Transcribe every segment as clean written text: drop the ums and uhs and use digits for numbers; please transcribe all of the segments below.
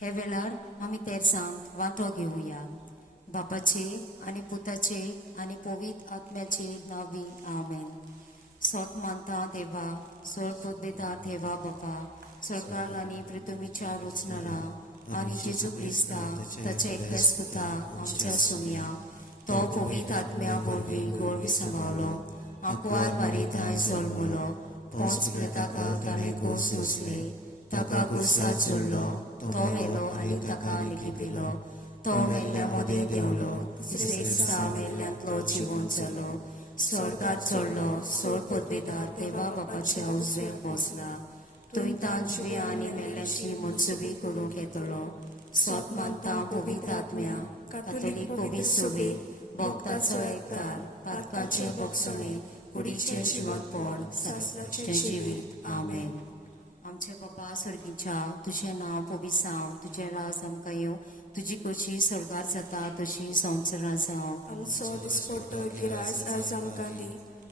हे वेळार आमी तेर्सांत वांटो घेवया. बापाचे आनी पुताचे आनी पवित्र आत्म्याचे नांवी आमेन. सोट मानता देवा, सोड पोद्देता देवा बापा, सरकार आनी पृथ्वीच्या रचणारा आनी जेजू क्रिस्ता ताचे एकटेच पुता आमच्या सुमया तो पवित्र आत्म्या वरवीं गोड सांबाळलो, आंकवार बारीताय जल्मलो, पोंच प्रताका ताणें कोस सोंसले, ताका क्रुसार जोडलो, तो मेलो आनी ताका लिपिलो, तो मेल्ल्या मदें देवलो, तिसरे दिसा मेल्ल्यांतलो जिवंत जालो, स्वर्गात चडलो, सोड पोद्देदार देवा बापाच्या उजवेक बसला, थंय तांचवी आनी मेल्ल्याची मनसुबी करूंक येतलो. सोप मानता पवित्र आत्म्या, कातोलीक पवित्र सभेक, भक्ताचो एककार, पातकाचे भोगसणे, कुडीचे जिवंतपण, सासराचे जिवीत. आमेन. आमचे बापा स्वर्गीच्या, तुझें नांव पवित्र जावं, तुजें राज आमकां येवं, तुजी कशी स्वर्गार जाता तशी संवसारांत जावं. आमचो दिसपट्टो गिरायस आयज आमकां दी,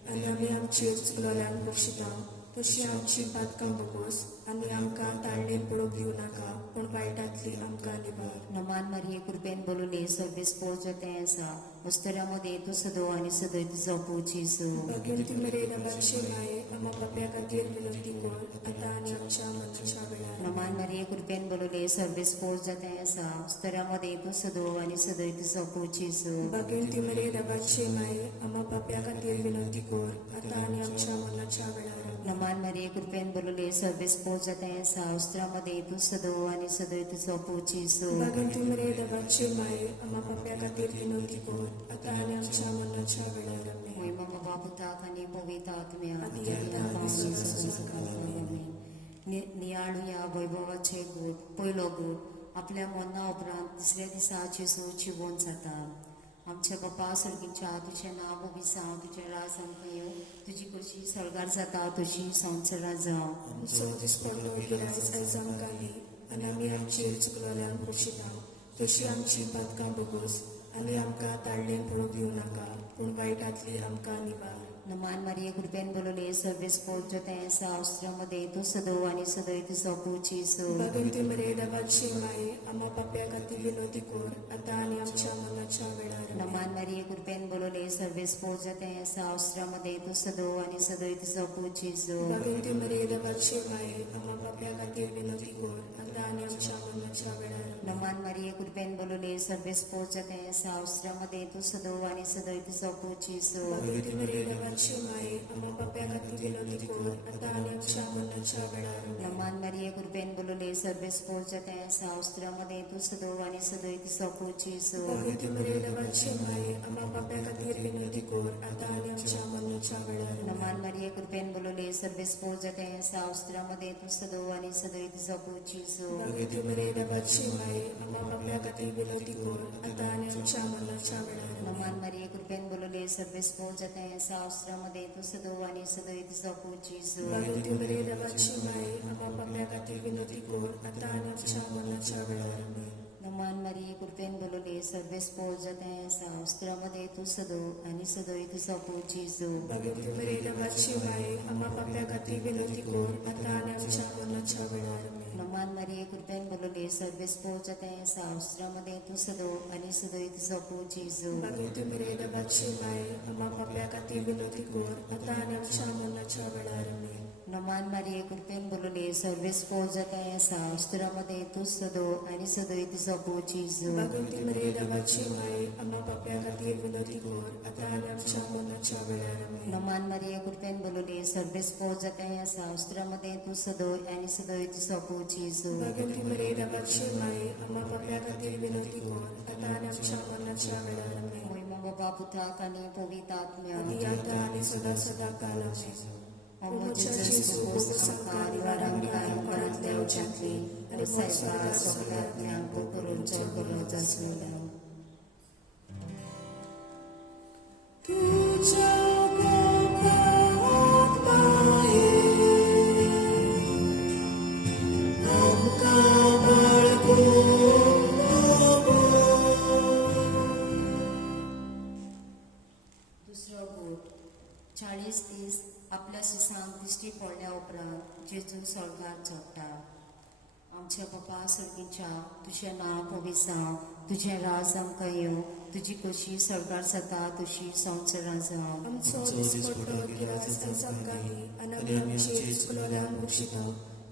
आनी आमी आमचेर चुकलोल्यांक बक्षिता, तशी आमची पातकां बगोस, आनी आमकां ताळणेर पडूंक दिवं नाका, पूण वायटांतली आमकां निबार. नमान मारिये कृपेन बोलुले सर्वेस्पोर तें आसा, वस्तऱ्यामध्ये तूं सदो आनी सदय तुजो पोचीसो. भगीन ती मेरेन आमचे माये, आमा पाप्या खातीर विनंती कर, आतां आनी आमच्या मरणाच्या वेळार. नमान मारिये कृपेन बोलुले सर्वेस्पोर तें आसा, वस्तऱ्यामध्ये तूं सदो आनी सदय तुजो पोचीसो. भगीन ती मेरेन आमचे माये, आमा पाप्या खातीर विनंती कर, आतां आनी आमच्या मरणाच्या वेळार. नमान मारिये कृपेन बोलुले सर्वेस्पोर तें आसा, वस्त्रामध्ये तूं सदो आनी सदय तुजो पोचीसो. भगीन ती मेरेन आमचे माये, आमा पाप्या खातीर विनंती कर, आतां आनी आमच्या मरणाच्या वेळार. आमेन. महिमा बाबा पुताक आनी पवित्र आत्म्या आदी आतां आनी सदां नियाळुया वैभवाचे गूट. पयलो गूट आपल्या मरना उपरांत तिसऱ्या दिसा जेजू जिवंत जाता. आमच्या बापा सर्गीच्या, तुजें नांव पवित्र जावं, तुजें राज आमकां येवं, तुजी कशी स्वर्गार जाता तशी संवसारांत जावं. आमचो दिसपट्टो गिरायस आयज आमकां दी, आनी आमी आमचेर चुकलोल्यांक बक्षिता, तशी आमची पातकां बगोस, आनी आमकां ताळणेर पडूंक दिवं नाका, पूण वायटांतली आमकां निबार. नमान मारिये कृपेन बोलुले सर्वेस्पोर तें आसा, वस्त्रामध्ये तूं सदो आनी सदय तुजो पोचीसो. भगीन ती मेरेन आमचे माये, आमा पाप्या खातीर विनंती कर, आतां आनी आमच्या मरणाच्या वेळार. नमान मारिये कृपेन बोलुले सर्वेस्पोर तें आसा, वस्त्रामध्ये तूं सदो आनी सदय तुजो पोचीसो. भगीन ती मेरेन आमचे माये, आमा पाप्या खातीर विनंती कर, आतां आनी आमच्या मरणाच्या वेळार. नमान मारिये कृपेन बोलुले सर्वेस्पोर तें आसा, वस्त्रामध्ये तूं सदो आनी सदय तुजो पोचीसो. भगीन ती मेरेन आमचे माये, आमा पाप्या खातीर विनंती कर, आतां आनी आमच्या मरणाच्या वेळार. नमान मारिये कृपेन बोलुले सर्वेस्पोर तें आसा, वस्त्रामध्ये तूं सदो आनी सदय तुजो पोचीसो. भगीन ती मेरेन आमचे माये, आमा पाप्या खातीर विनंती कर, आतां आनी आमच्या मरणाच्या वेळार. नमान मारिये कृपेन बोलुले सर्वेस्पोर तें आसा, वस्त्रामध्ये तूं सदो आनी सदय तुजो पोचीसो. भगीन ती मेरेन आमचे माये, आमा पाप्या खातीर विनंती कर, आतां आनी आमच्या मरणाच्या वेळार. नमान मारिये कृपेन बोलुले सर्वेस्पोर तें आसा, वस्त्रामध्ये तूं सदो आनी सदय तुजो पोचीसो. भगीन ती मेरेन आमचे माये, आमा पाप्या खातीर विनंती कर, आतां आनी आमच्या मरणाच्या वेळार. आमेन. नमान मारिये कृपेन बोलुले सर्वेस्पोर तें आसा, वस्त्रामध्ये तूं सदो आनी सदय तुजो पोचीसो. भगीन ती मेरेन आमचे माये, आमा पाप्या खातीर विनंती कर, आतां आनी आमच्या मरणाच्या वेळार. आमेन. नमान मारिये कृपेन बोलुले सर्वेस्पोर तें आसा, वस्त्रामध्ये तूं सदो आनी सदय तुजो पोचीसो. भगीन ती मेरेन आमचे माये, आमा पाप्या खातीर विनंती कर, आतां आनी आमच्या मरणाच्या वेळार. आमेन. नमान मारिये कृपेन बोलुले सर्वेस्पोर तें आसा, वस्त्रामध्ये तूं सदो आनी सदय तुजो पोचीसो. भगीन ती मेरेन आमचे माये, आमा पाप्या खातीर विनंती कर, आतां आनी आमच्या मरणाच्या वेळार. आमेन. नमान मारिये कृपेन बोलुले सर्वेस्पोर तें आसा, वस्त्रामध्ये तूं सदो आनी सदय तुजो पोचीसो. भगीन ती मेरेन आमचे माये, आमा पाप्या खातीर विनंती कर, आतां आनी आमच्या मरणाच्या वेळार. आमेन. महिमा बाबा पुताक आनी पवित्र आत्म्या आदी आतां आनी सदां काल. आमेन. जेजू संस्कार निवारण कायम परत देवच्यातली आनी सायबा सगळ्यांतल्यान करून चल आसलेल्या. तुझ्या कोपरात पाये, आमकां बाळगून दुसरो गूट. 40 दीस आपल्या शिसांक दिश्टी पडल्या उपरांत जेजू स्वर्गार चडटा. आमचे आमच्या बापा सर्गीच्या तुझें नांव पवित्र जावं, तुझें राज आमकां येवं, तुजी कशी सरकार जाता तशी संवसारांत जावं. आमचो दिसपट्टो गिरास आयज आमकां दी, आनी आमी आमचेर चुकलोल्यांक बक्षिता,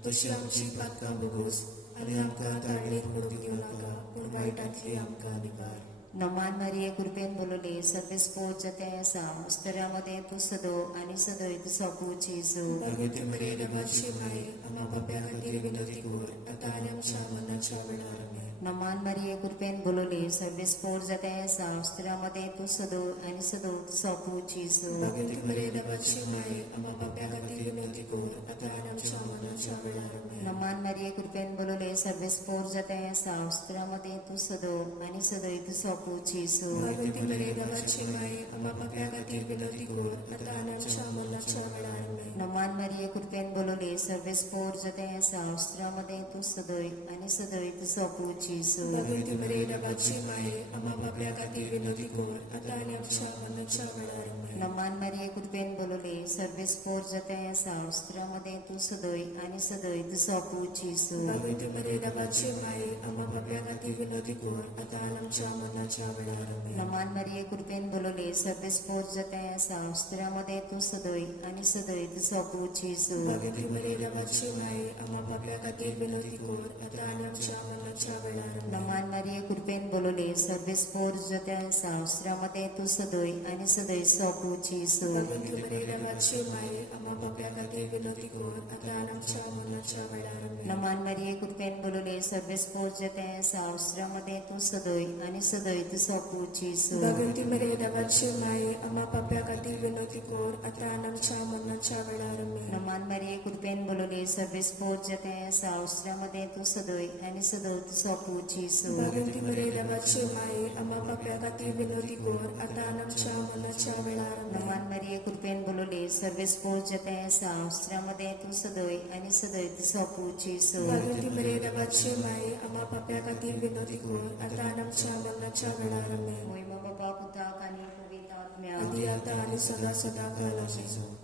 तशी आमची पातकां भोगोस, आनी आमकां ताळणेर पडूंक दिवं नाका, पूण वायटांतली आमकां निबार. नमान मारिये कृपेन बोलले सर्वेस्पोज जते आसा स्तरामध्ये तू सदो आणि सदोय तू सोपूच येसू. भगवती मरिये देवाची माये, आम्हा पाप्या खातीर विनंती कर, आतां आनी आमच्या मरणाच्या वेळार आमेन. नमान मारिये कृपेन बोलले सर्वेस्पोज जते आसा स्तरामध्ये तू सदो आणि सदो तू सोपूच येसू. भगवती मरिये देवाची माये, आम्हा पाप्या खातीर विनंती कर, आतां आनी आमच्या मरणाच्या वेळार आमेन. नमान मारिये कृपेन बोलले सर्वेस्पोज जते आसा स्तरामध्ये तू सदो आणि सदोय तू सोपूच येसू. भगवती मरिये देवाची माये, आम्हा पाप्या खातीर विनंती कर, आतां आनी आमच्या मरणाच्या वेळार आमेन. नमान मारिये कृपेन बोलले सर्वेस्पोज जते आसा स्तरामध्ये तू सदोय आणि सदोय तू सोपूच येसू. भगवती मरिये देवाची माये, आम्हा पाप्या खातीर विनंती कर, आतां आनी आमच्या मरणाच्या वेळार आमेन. नमान मारिये कृपेन बोलले सर्वेस्पोज जते आसा स्तरामध्ये तू सदोय आणि सदोय तू सोपूच येसू. भगवती मरिये देवाची माये, आम्हा पाप्या खातीर विनंती कर, आतां आनी आमच्या मरणाच्या वेळार आमेन. नमान मारिये कृपेन बोलले सर्वेस्पोज जते आसा स्तरामध्ये तू सदोय आणि सदोय तू सोपूच येसू. भगवती मरिये देवाची माये, आम्हा पाप्या खातीर विनंती कर, आतां आनी आमच्या मरणाच्या वेळार आमेन. नमान मारिये कृपेन बोलले सर्वेस्पोज जते आसा स्तरामध्ये तू सदोय आणि सदोय सोपूच येसू. भगवती मरिये देवाची माये, आम्हा पाप्या खातीर विनंती कर, आतां आनी आमच्या मरणाच्या वेळार आमेन. नमान मारिये कृपेन बोलले सर्वेस्पोज जते आसा स्तरामध्ये तू सदोय आणि सदोय तू सोपूच येसू. भगवती मरिये देवाची माये, आम्हा पाप्या खातीर विनंती कर, आतां आनी आमच्या मरणाच्या वेळार आमेन. नमान मारिये कृपेन बोलले सर्वेस्पोज जते आसा स्तरामध्ये तू सदोय आणि सदोय तू सोपूच येसू. भगवती मरिये देवाची माये, आम्हा पाप्या खातीर विनंती कर, आतां आनी आमच्या मरणाच्या वेळार आमेन. नमान मारिये कृपेन बोलले सर्वेस्पोज जते आसा स्तरामध्ये तू सदोय आणि सदोय तू सोपूच येसू. भगवती मरिये देवाची माये, आम्हा पाप्या खातीर विनंती कर, आतां आनी आमच्या मरणाच्या वेळार आमेन. महिमा बाबा पुताक आणि पवित्र आत्म्या आदी आतां आनी सदा सदा काळ आमेन.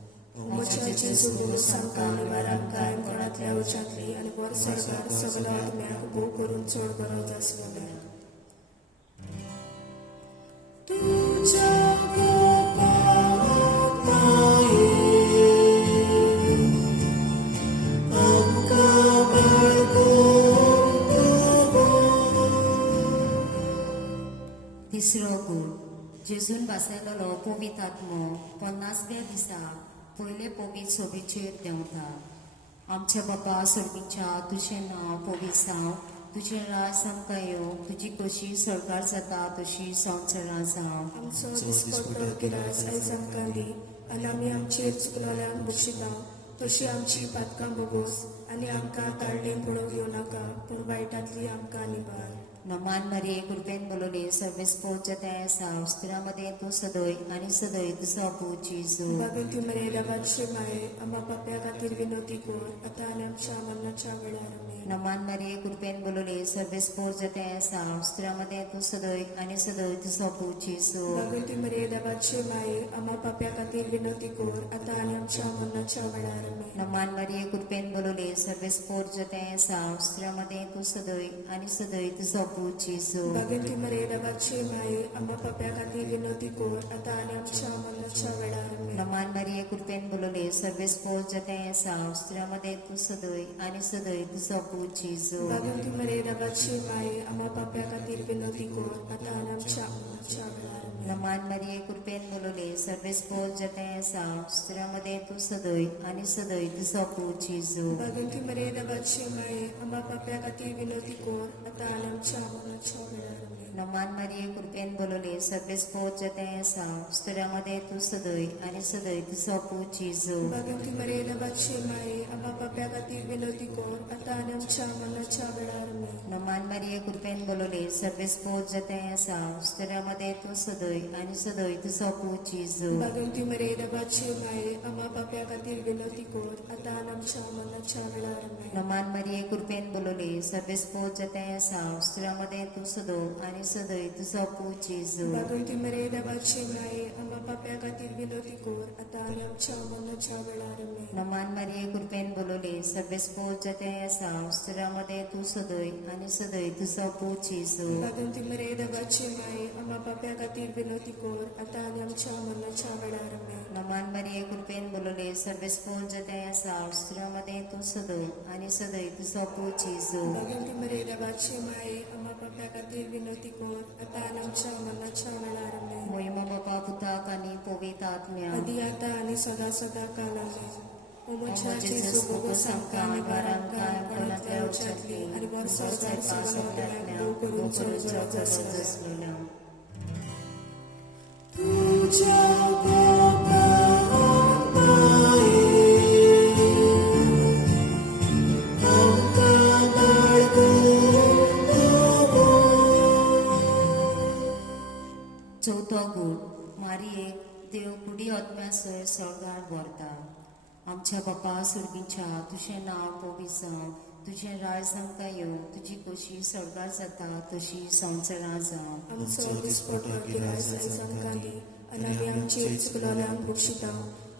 मोचाची सुबूस आमकां निवाराक कांय कोणातल्या उच्यांतली आनी वर सरकार सगळ्या आत्म्याक भोव करून चड गरज आसलेले. तुझ्या गोपाळात माये, आमकां बाळगून तिसरो गूण जेजून बसयलेलो पवित्र आत्मो 50व्या दिसा पयले पवित्र सोबीचेर देंवता. आमच्या बापा सर्गीच्या तुझें नांव पवित्र जावं, तुझें राज आमकां येवं, तुजी कशी सरकार जाता तशी संवसारांत जावं. आमचो दिसपट्टो गिरास आयज आमकां दी, आनी आमी आमचेर चुकलोल्यांक बक्षिता, तशी आमची पातकां भोगोस, आनी आमकां ताळणेर पडूंक दिवं नाका, पूण वायटांतली आमकां निबार. नमान मारिये कृपेन बोलले सर्वेस्पोज जते आसा स्तरामध्ये तू सदोय आणि सदोय तू सोपूच येसू. भगवती मरिये देवाची माये, आम्हा पाप्या खातीर विनंती कर, आतां आनी आमच्या मरणाच्या वेळार आमेन. नमान मारिये कृपेन बोलले सर्वेस्पोज जते आसा स्तरामध्ये तू सदोय आणि सदोय तू सोपूच येसू. भगवती मरिये देवाची माये, आम्हा पाप्या खातीर विनंती कर, आतां आनी आमच्या मरणाच्या वेळार आमेन. नमान मारिये कृपेन बोलले सर्वेस्पोज जते आसा स्तरामध्ये तू सदोय आणि सदोय तू सोपूच येसू. भगवती मरिये देवाची माये, आम्हा पाप्या खातीर विनंती कर, आतां आनी आमच्या मरणाच्या वेळार आमेन. नमान मारिये कृपेन बोलले सर्वेस्पोज जते आसा स्तरामध्ये तू सदोय आणि सदोय तू सोपूच येसू. भगवती मरिये देवाची माये, आम्हा पाप्या खातीर विनंती कर, आतां आनी आमच्या मरणाच्या वेळार आमेन. नमान मारिये कृपेन बोलले सर्वेस्पोज जते आसा स्तरामध्ये तू सदोय आणि सदोय तू सोपूच येसू. भगवती मरिये देवाची माये, आम्हा पाप्या खातीर विनंती कर, आतां आनी आमच्या मरणाच्या वेळार आमेन. नमान मारिये कृपेन बोलले सर्वेस्पोज जते आसा स्तरामध्ये तू सदोय आणि सदोय तू सोपूच येसू. भगवती मरिये देवाची माये, आम्हा पाप्या खातीर विनंती कर, आतां आनी आमच्या मरणाच्या वेळार आमेन. नमान मारिये कृपेन बोलले सर्वेस्पोज जते आसा स्तरामध्ये तू सदोय सदय आनी सदय तुजो पूत जेजू बागंती मरे देवाची माये आम्हा पाप्या खातीर विनवती कर आता आनी आमच्या मरणाच्या वेळार आमेन. नमान मरिये कृपेन बोलोले सर्वेस्पोत जतें आसा उस्तिरामध्ये तू सदो आनी सदय तुजो पूत जेजू बागंती मरे देवाची माये आम्हा पाप्या खातीर विनवती कर आता आनी आमच्या मरणाच्या वेळार आमेन. नमान मरिये कृपेन बोलोले सर्वेस्पोत जतें आसा उस्तिरामध्ये तू सदय आनी सदय तुजो पूत जेजू बागंती मरे देवाची माये आम्हा पाप्या खातीर विनवती कर आता आनी आमच्या मरणाच्या वेळार आमेन. नमान मरिये कृपेन बोलोले सर्वेस्पोत जतें आसा उस्तिरामध्ये तू सदो आनी सदय तुजो पूत जेजू बागंती मरे देवाची माये आम्हा पाप्या खातीर विनवती कर आता आनी आमच्या मरणाच्या वेळार आमेन. मोहिमा बापा पुताक आनी पवित्र आत्म्या आदी आता आनी सदा सदा काल आमेन. O muchachos, bogo samkami baranka, konatle uchatli, आणि वर स्वर्गार सगळ्यांना देव करून चळचळ जसलेल्या. तुझ्या चौथो गूण मारयेक देव कुडी आत्म्यासर स्वर्गार व्हरता. आमच्या बापा सुर्गीच्या तुझें नांव पवित्र जावं, तुझें राज आमकां येवं, तुजी कशी स्वर्गार जाता तशी संवसारांत जावं. आमचो दिसपटो गिरायस आयज आमकां दी, आनी आमी आमचेर चुकलोल्यांक बक्षिता,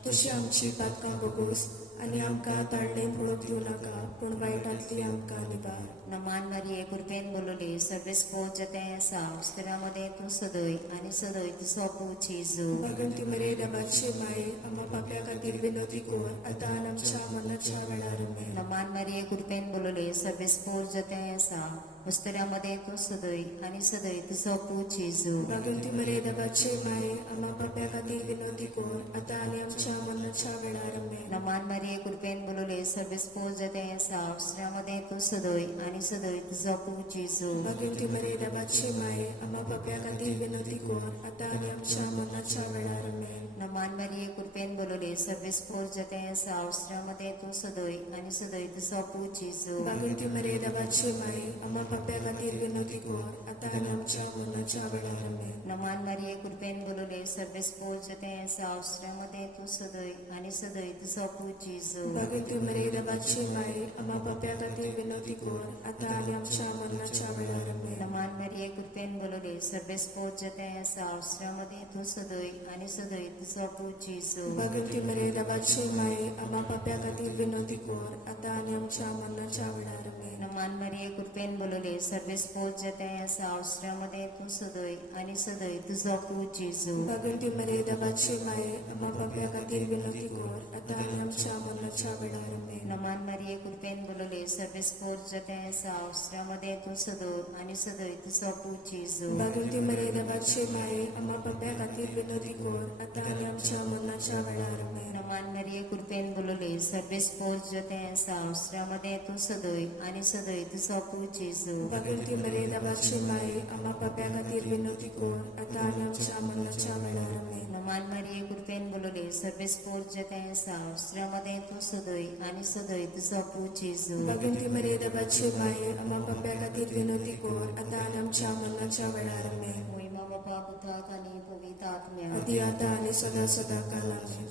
तशी आमची पातकां बगूस, आनी आमकां ताळणेन पडूंक दिवं नाका, पूण वायटांतली आमकां निबार. नमान मरिये कृपेन बोलोले सर्वेस्पोत जतें आसा उस्तिरामध्ये तू सदय आनी सदय तुजो पूत जेजू बागंती मरे देवाची माये आम्हा पाप्या खातीर विनवती कर आता आनी आमच्या मरणाच्या वेळार आमेन. नमान मरिये कृपेन बोलोले सर्वेस्पोत जतें आसा उस्तिरामध्ये तू सदय आनी सदय तुजो पूत जेजू बागंती मरे देवाची माये आम्हा पाप्या खातीर विनवती कर आता आनी आमच्या मरणाच्या वेळार आमेन. नमान मरिये कृपेन बोलोले सर्वेस्पोत जतें आसा उस्तिरामध्ये तू सदय आनी सदय तुजो पूत जेजू बागंती मरे देवाची माये आम्हा पाप्या खातीर विनवती कर आता आनी आमच्या मरणाच्या वेळार आमेन. नमान मरिये कृपेन बोलोले सर्वेस्पोत जतें आसा उस्तिरामध्ये तू सदय आनी सदय तुजो पूत जेजू बागंती मरे देवाची माये आम्हा पाप्या खातीर विनवती कर आता आनी आमच्या मरणाच्या वेळार आमेन. नमान मरिये कृपेन बोलोले सर्वेस्पोत जतें आसा उस्तिरामध्ये तू सदय आनी सदय तुजो पूत जेजू बागंती मरे देवाची माये आम्हा पाप्या खातीर विनवती कर आता आनी आमच्या मरणाच्या वेळार आमेन. नमान मरिये कृपेन बोलोले सर्वेस्पोत जतें आसा उस्तिरामध्ये तू सदय आनी सदय तुजो पूत जेजू बागंती मरे देवाची माये आम्हा पाप्या खातीर विनवती कर आता आनी आमच्या मरणाच्या वेळार आमेन. नमान मरिये कृपेन बोलोले सर्वेस्पोत जतें आसा उस्तिरामध्ये तू सदय आनी सदय तुजो पूत जेजू बागंती मरे देवाची माये आम्हा पाप्या खातीर विनवती कर आता आनी आमच्या मरणाच्या वेळार आमेन. नमान मरिये कृपेन बोलोले सर्वेस्पोत जतें आसा उस्तिरामध्ये तू सदय आनी सदय तुजो पूत जेजू बागंती मरे देवाची माये आम्हा पाप्या खातीर विनवती कर आता आनी आमच्या मरणाच्या वेळार आमेन. नमान मरिये कृपेन बोलोले सर्वेस्पोत जतें आसा उस्तिरामध्ये तू सदय आनी सदय तुजो पूत जेजू बागंती मरे देवाची माये आम्हा पाप्या खातीर विनवती कर आता आनी आमच्या मरणाच्या वेळार आमेन. नमान मरिये कृपेन बोलोले सर्वेस्पोत जतें आसा उस्तिरामध्ये तू सदय आनी सदय तुजो पूत जेजू बागंती मरे देवाची माये आम्हा पाप्या खातीर विनवती कर आता आनी आमच्या मरणाच्या वेळार आमेन. मोहिमा बापा पुताक आनी पवित्र आत्म्या आदी आता आनी सदा सदा काल आमेन.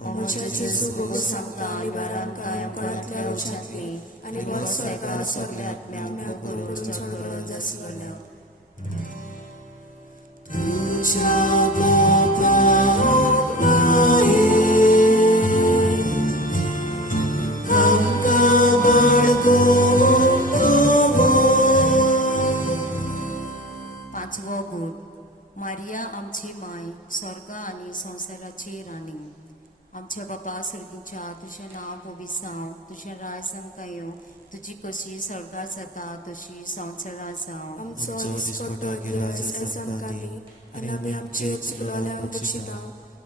अमुच्या जेजू बोगो सांगता आनी बारांकाय कळातल्या उच्चातली आनी वर स्वर्गार सगळ्या आत्म्यांक करून चळवळ जासलेल्या. तुझ्या पांचवो गूण मारिया आमची माय स्वर्ग आनी संवसाराची राणी. आमच्या बापा सर्गीच्या तुझें नांव पवित्र जावं, तुझें राज आमकां येवं, तुजी कशी स्वर्गार जाता तशी संवसारांत जावं. आमचो दिसपटो गिरायस आयज आमकां दी, आनी आमी आमचेर चुकलोल्यांक बक्षिता,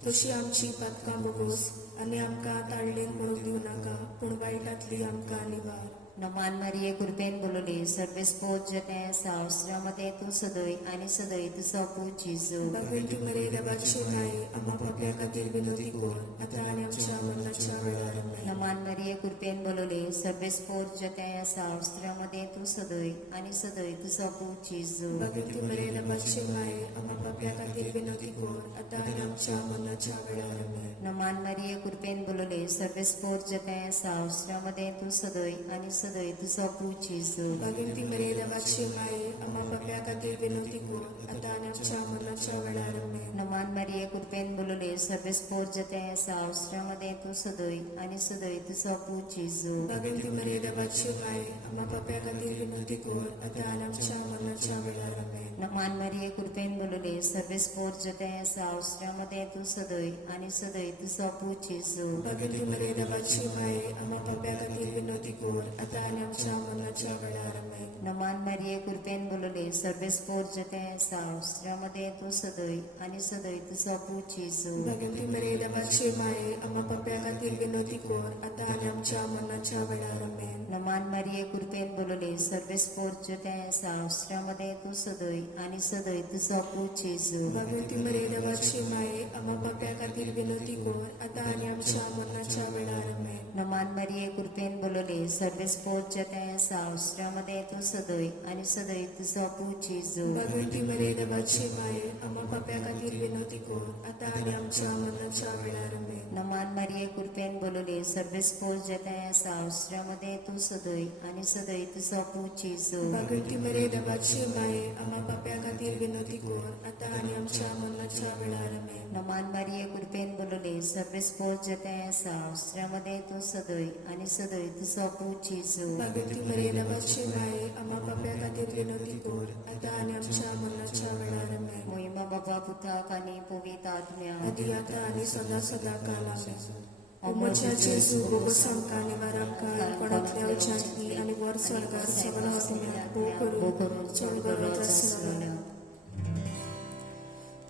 तशी आमची पातकां बगूस, आनी आमकां ताळणेन पडूंक दिवं नाका, पूण वायटांतली आमकां निवार. नमान मरिये कृपेन बोलले सर्वे स्पोर्ट जते सावस्रामध्ये तू सदोय आणि सदोय तुझा पूत जेजू भगवंती मरे देवाची माये आम्हा पाप्या खातीर विनंती कर आता आणि आमच्या मरणाच्या वेळार आमेन. नमान मरिये कृपेन बोलले सर्वे स्पोर्ट जते सावस्रामध्ये तू सदोय आणि सदोय तुझा पूत जेजू भगवंती मरे देवाची माये आम्हा पाप्या खातीर विनंती कर आता आणि आमच्या मरणाच्या वेळार आमेन. नमान मरिये कृपेन बोलले सर्वे स्पोर्ट जते सावस्रामध्ये तू सदोय आणि सदोय तुझा पूत जेजू भगवंती मरे देवाची माये आम्हा पाप्या खातीर विनंती कर आता आणि आमच्या मरणाच्या वेळार आमेन. नमान मरिये कृपेन बोलले सर्वे स्पोर्ट जते सावस्रामध्ये तू सदोय आणि सदोय तुझा पूत जेजू भगवंती मरे देवाची माये आम्हा पाप्या खातीर विनंती कर आता आणि आमच्या मरणाच्या वेळार आमेन. नमान मरिये कृपेन बोलले सर्वे स्पोर्ट जते सावस्रामध्ये तू सदोय आणि सदोय तुझा पूत जेजू भगवंती मरे देवाची माये आम्हा पाप्या खातीर विनंती कर आता आणि आमच्या मरणाच्या वेळार आमेन. नमान मरिये कृपेन बोलले सर्वे स्पोर्ट जते सावस्रामध्ये तू सदोय आणि सदोय तुझा पूत जेजू भगवंती मरे देवाची माये आम्हा पाप्या खातीर विनंती कर आता आणि आमच्या मरणाच्या वेळार आमेन. नमान मरिये कृपेन बोलले सर्वे स्पोर्ट जते सावस्रामध्ये तू सदोय आणि सदोय तुझा पूत जेजू भगवंती मरे देवाची माये आम्हा पाप्या खातीर विनंती कर आता आणि आमच्या मरणाच्या वेळार आमेन. नमान मरिये कृपेन बोलले सर्वे स्पोर्ट जते सावस्रामध्ये तू सदोय आणि सदोय तुझा पूत जेजू भगवंती मरे देवाची माये आम्हा पाप्या खातीर विनंती कर आता आणि आमच्या मरणाच्या वेळार आमेन. नमान मरिये कृपेन बोलले सर्वे स्पोर्ट जते सावस्रामध्ये तू सदोय आणि सदोय तुझा पूत जेजू भगवंती मरे देवाची माये आम्हा पाप्या खातीर विनंती कर आता आणि आमच्या मरणाच्या वेळार आमेन. नमान मरिये कृपेन बोलले सर्वे स्पोर्ट जते सावस्रामध्ये तू सदोय आणि सदोय तुझा पूत जेजू भगवंती मरे देवाची माये आम्हा पाप्या खातीर विनंती कर आता आणि आमच्या मरणाच्या वेळार आमेन. मोहिमा बाबा पुताक आणि पवित्र आत्म्या आदी आता आणि सदा सदा काल आमेन. ओमोच्या जेजू बोगस आमकां निवार आमकां कोणातल्या उच्चांतली आणि वर स्वर्गार सगळं आत्म्या भोव करून चड गरज आसना.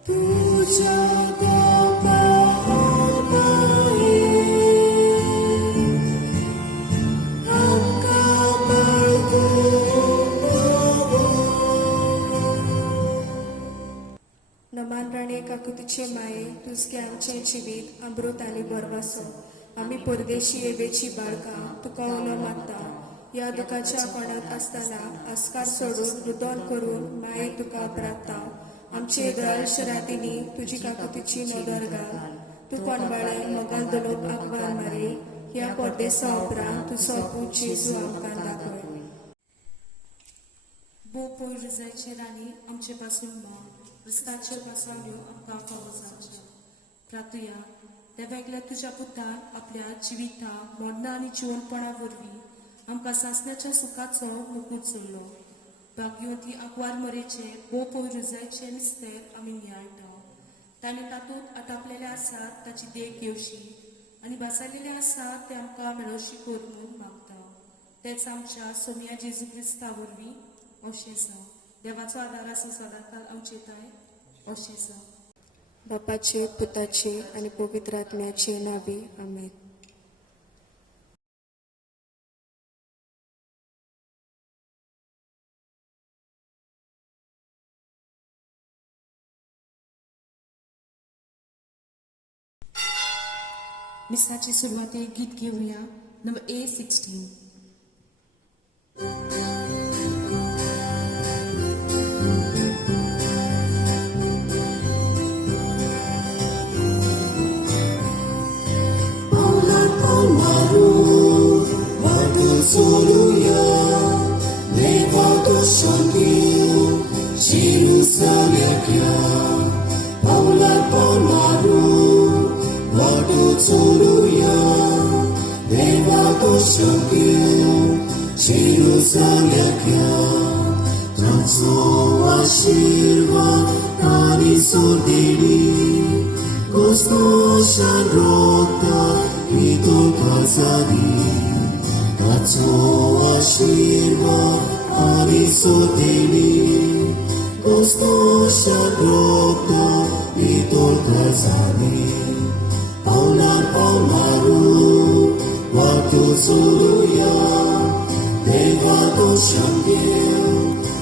तुझ्या नमान राणे काकुतीचे माये तुझके आमचे जिवीत अमृत आनी बरवासो आम्ही परदेशी येवेची बाळकां तुका उलो मागता या दुखाच्या कोणात असताना आस्कार सोडून रुदोन करून माये तुका प्रार्थना आमचे दर शरातीनी तुझी काकुतीची नदर घाल तू कोणवाळे मोगाल दलोक आव्हान मारे ह्या परदेसा उपरांत तुजो पूत जेजू आमकां दाखय. बो पयर जायचे राणी आमचे पासून माग क्रिस्ताचे पासावल्यो आमकां फावो जावच्यो. प्रार्थुया देवागल्या तुज्या पुतान आपल्या जिविता मोडना आनी जिवनपणा वरवीं आमकां सासण्याच्या सुखाचो मुकूट जोडलो. भाग्यवती आंकवार मरेचे बो पयर जायचे निस्तेर आमी नियाळटा. ताणें तातूंत आटापलेले आसात ताची देख घेवशी आनी बासालेले आसात ते आमकां मेळोवशी कर म्हूण मागता. तेच आमच्या सोम्या जेजू क्रिस्ता वरवीं अशें जावं. देवाचो आदार आसूं सदांकाल आमचे ताय अशें जावं. बापाचे पुताचे आणि पवित्र आत्म्याचे नावे आमेन. मिसाची सुरवात एक गीत घेऊया नंबर A16. देवा도 샹길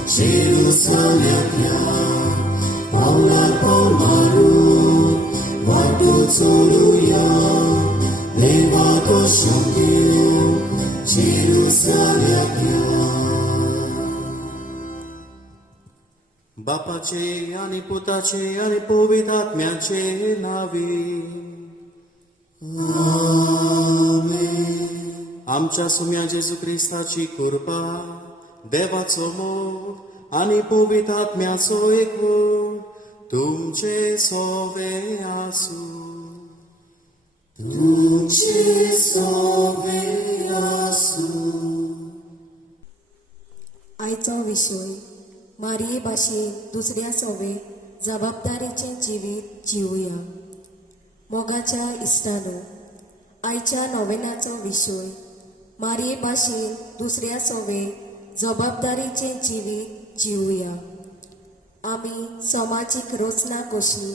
제루살렘이야 파울라 파울마루 와도 소루야 देवा도 샹길 제루살렘이야 बापाचे आणि पुताचे आणि पवित्र आत्म्याचे नावे आमच्या सुम्या जेजू ख्रिस्ताची कृपा देवाचो मोग आणि पवित्र आत्म्याचो एकवट तुमचे सोबे आसू तुमचे सोबे आसू आयचो विशय मारये भाशेन दुसऱ्या सोबे जबाबदारीचें जिवीत जिवुया मोगाच्या इश्टानो आयच्या नोवेनाचो विशय मारये भाशेन दुसऱ्या सोबे जबाबदारीचें जिवीत जिवुया आमी समाजीक रचना कशी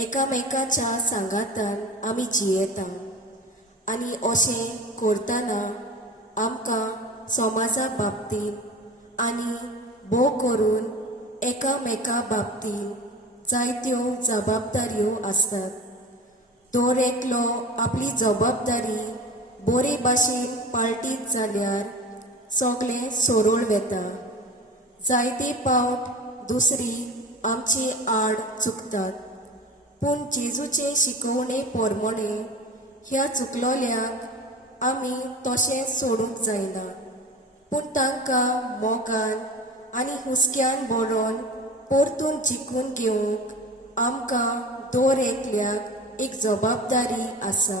एकामेकाच्या सांगातान आमी जियेता आनी अशें करतना आमकां समाजा बाबतींत आनी भोव करून एकामेका बाबतींत जायत्यो जबाबदाऱ्यो आसतात दर एकलो आपली जबाबदारी बरे भाशेन पाळटीत जाल्यार सगळें सोरोळ वेता जायते पावट दुसरी आमची आड चुकतात पूण जेजूचे शिकवणे पोरमोणे ह्या चुकलोल्यांक आमी तशें सोडूंक जायना पूण तांकां मोगान आनी हुस्क्यान बोरोवन परतून जिखून घेवंक आमकां दर एकल्याक एक जबाबदारी आसा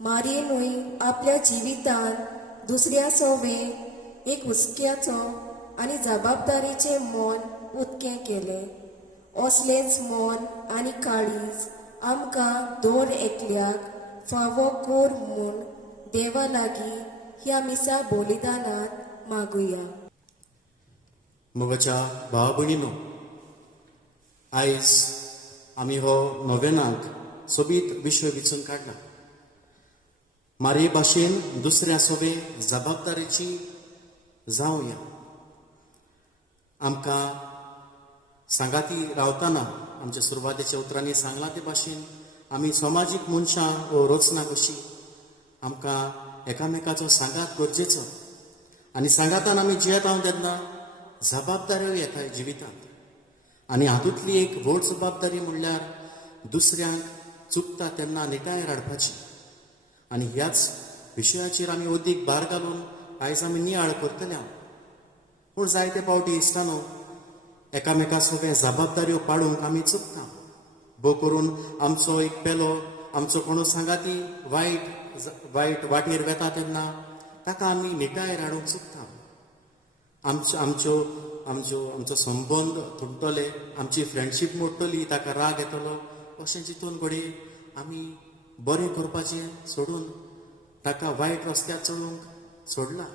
मारयेनूय आपल्या जिवितांत दुसऱ्या सोबे एक हुस्क्याचो आनी जबाबदारीचें मोल उक्तें केलें असलेंच मोल आनी काळीज आमकां दर एकल्याक फावो कर म्हूण देवा लागीं ह्या मिसा बलिदानांत मागुया मोगाच्या भाव भयणीनो आयज आमी हो नोवेनाक सोबीत विशय विचून काडला मारये भाशेन दुसऱ्या सोबे जबाबदारीची जावया आमकां सांगाती रावतना आमच्या सुरवातेच्या उतरांनी सांगला ते भाशेन आमी समाजीक मनशां वो रचना कशी आमकां एकामेकाचो सांगात गरजेचो आनी सांगातान आमी जियेता तेन्ना जबाबदाऱ्यो येता जिवितांत आनी हातूंतली एक व्हड जबाबदारी म्हणल्यार दुसऱ्यांक चुकता तेन्ना निटायर हाडपाची आनी ह्याच विशयाचेर आमी अदीक भार घालून आयज आमी नियाळ करतले पूण जायते फावटी इश्टानो एकामेका सोबे जबाबदाऱ्यो पाळूंक आमी चुकता भोव करून आमचो एक पेलो आमचो कोणू सांगाती वायट वाटेर वेता तेन्ना ताका आमी निटायर हाडूंक चुकता आमचो संबंद तुटतले आमची फ्रेंडशीप मोडटली ताका राग येतलो अशें चिंतून घडये आमी बरें करपाचें सोडून ताका वायट रस्त्यार चलोवंक सोडला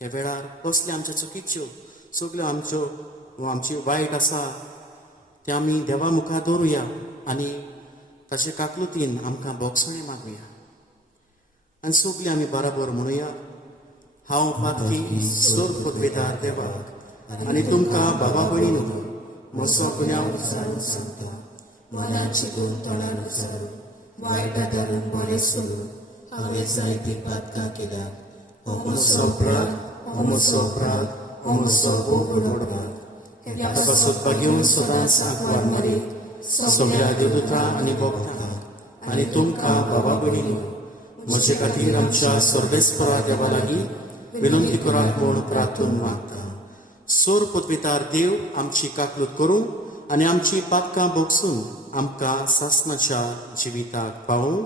ह्या वेळार कसल्यो आमच्यो चुकीच्यो सगल्यो आमची वायट आसा ते आमी देवा मुखार दवरुया आनी ताचे काकलुतीन आमकां बोगसणे मागुया आनी सगलीं आमी बराबर म्हणुया हांव पातकी सोर पृथ्वीदार देवाक आनी तुमकां भावा भयणीनो म्हजो गुन्यांव सांगता मनाची गुण तोंडान उचारून वायट धरून बरें सोडून हांवें जायतीं पातकां केल्यात हो म्हजो अपराध हो म्हजो भोग ताका सोदपाक घेवन सदांच आंकवार मारी सगळ्या देवदूतां आनी भक्तांक आनी तुमकां भावा भयणीनो म्हजे खातीर आमच्या सर्वेस्परा देवा लागीं विनंती करात म्हूण प्रार्थून मागता सोर पृथ्वीदार देव आमची काकलूत करून आनी आमची पातकां भोगसून आमकां सासणाच्या जिविताक पावूं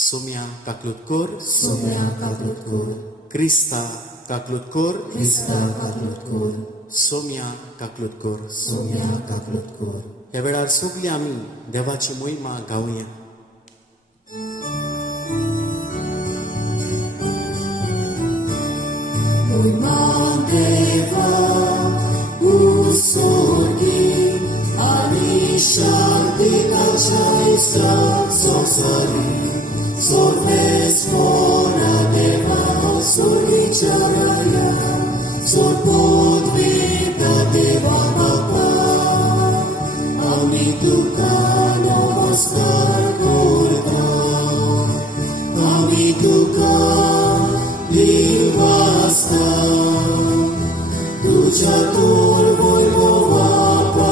सोम्या काकलूत कर क्रिस्ता काकलूत कर सोम्या काकलूत कर ह्या वेळार सगलीं आमी देवाची मोहिमा गावया देवा उसोगी आणि शांती विचाराया सोपोत वेदा देवा बापा आम्ही तुका नमस्कार करता आम्ही तुका दिवासता तुझ्या तोर वैभवापासून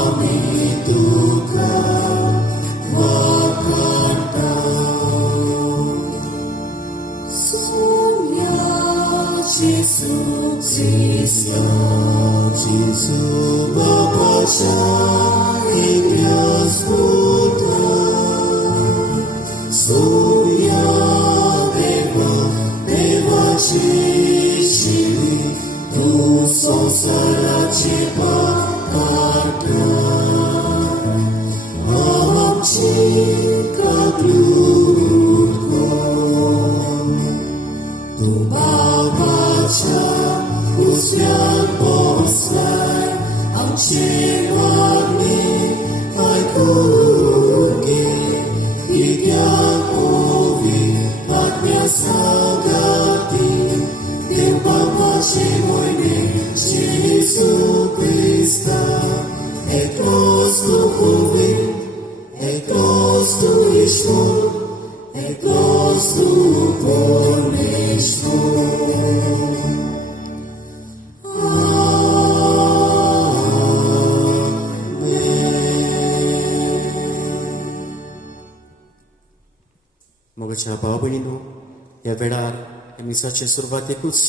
आम्ही तुका वाखाणता सोम्या जेसू ख्रिस्ता जेसू बापाच्या एकल्याच पुत्रा सोम्या देवाची शिवी तू संसाराची पाकाटा आमची काकलूट कर तू बाबाच्या कुस्यात बसलाय आमची मागणी ऐकून घे कित्याक ओवी आत्म्या सगाती देव बापाचे मोयने जेसू क्रिस्ता एकलोच तू ओवी एकलोच तू ईश्वर एकलोच तू परमेश्वर मोगाच्या भाव भयणीनो ह्या वेळार ह्या मिसाचे सुरवातेकूच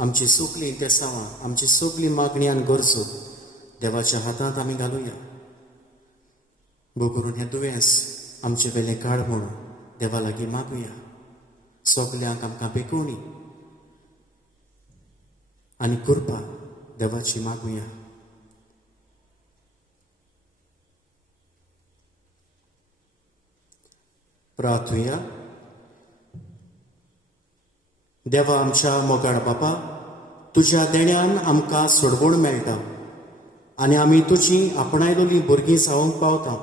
आमची सगळी इंतेसांवां आमची सगळी मागणी आनी गरजो देवाच्या हातांत आमी घालुया भोव करून हें दुयेंस आमचे वेलें काड म्हणून देवा लागीं मागुया सगल्यांक आमकां बेकोवणी आनी कृपा देवाची मागुया प्रार्थुया देवा आमच्या मोगाळ बापा तुज्या देण्यान आमकां सोडवण मेळटा आनी आमी तुजी आपणायलोलीं भुरगीं जावंक पावता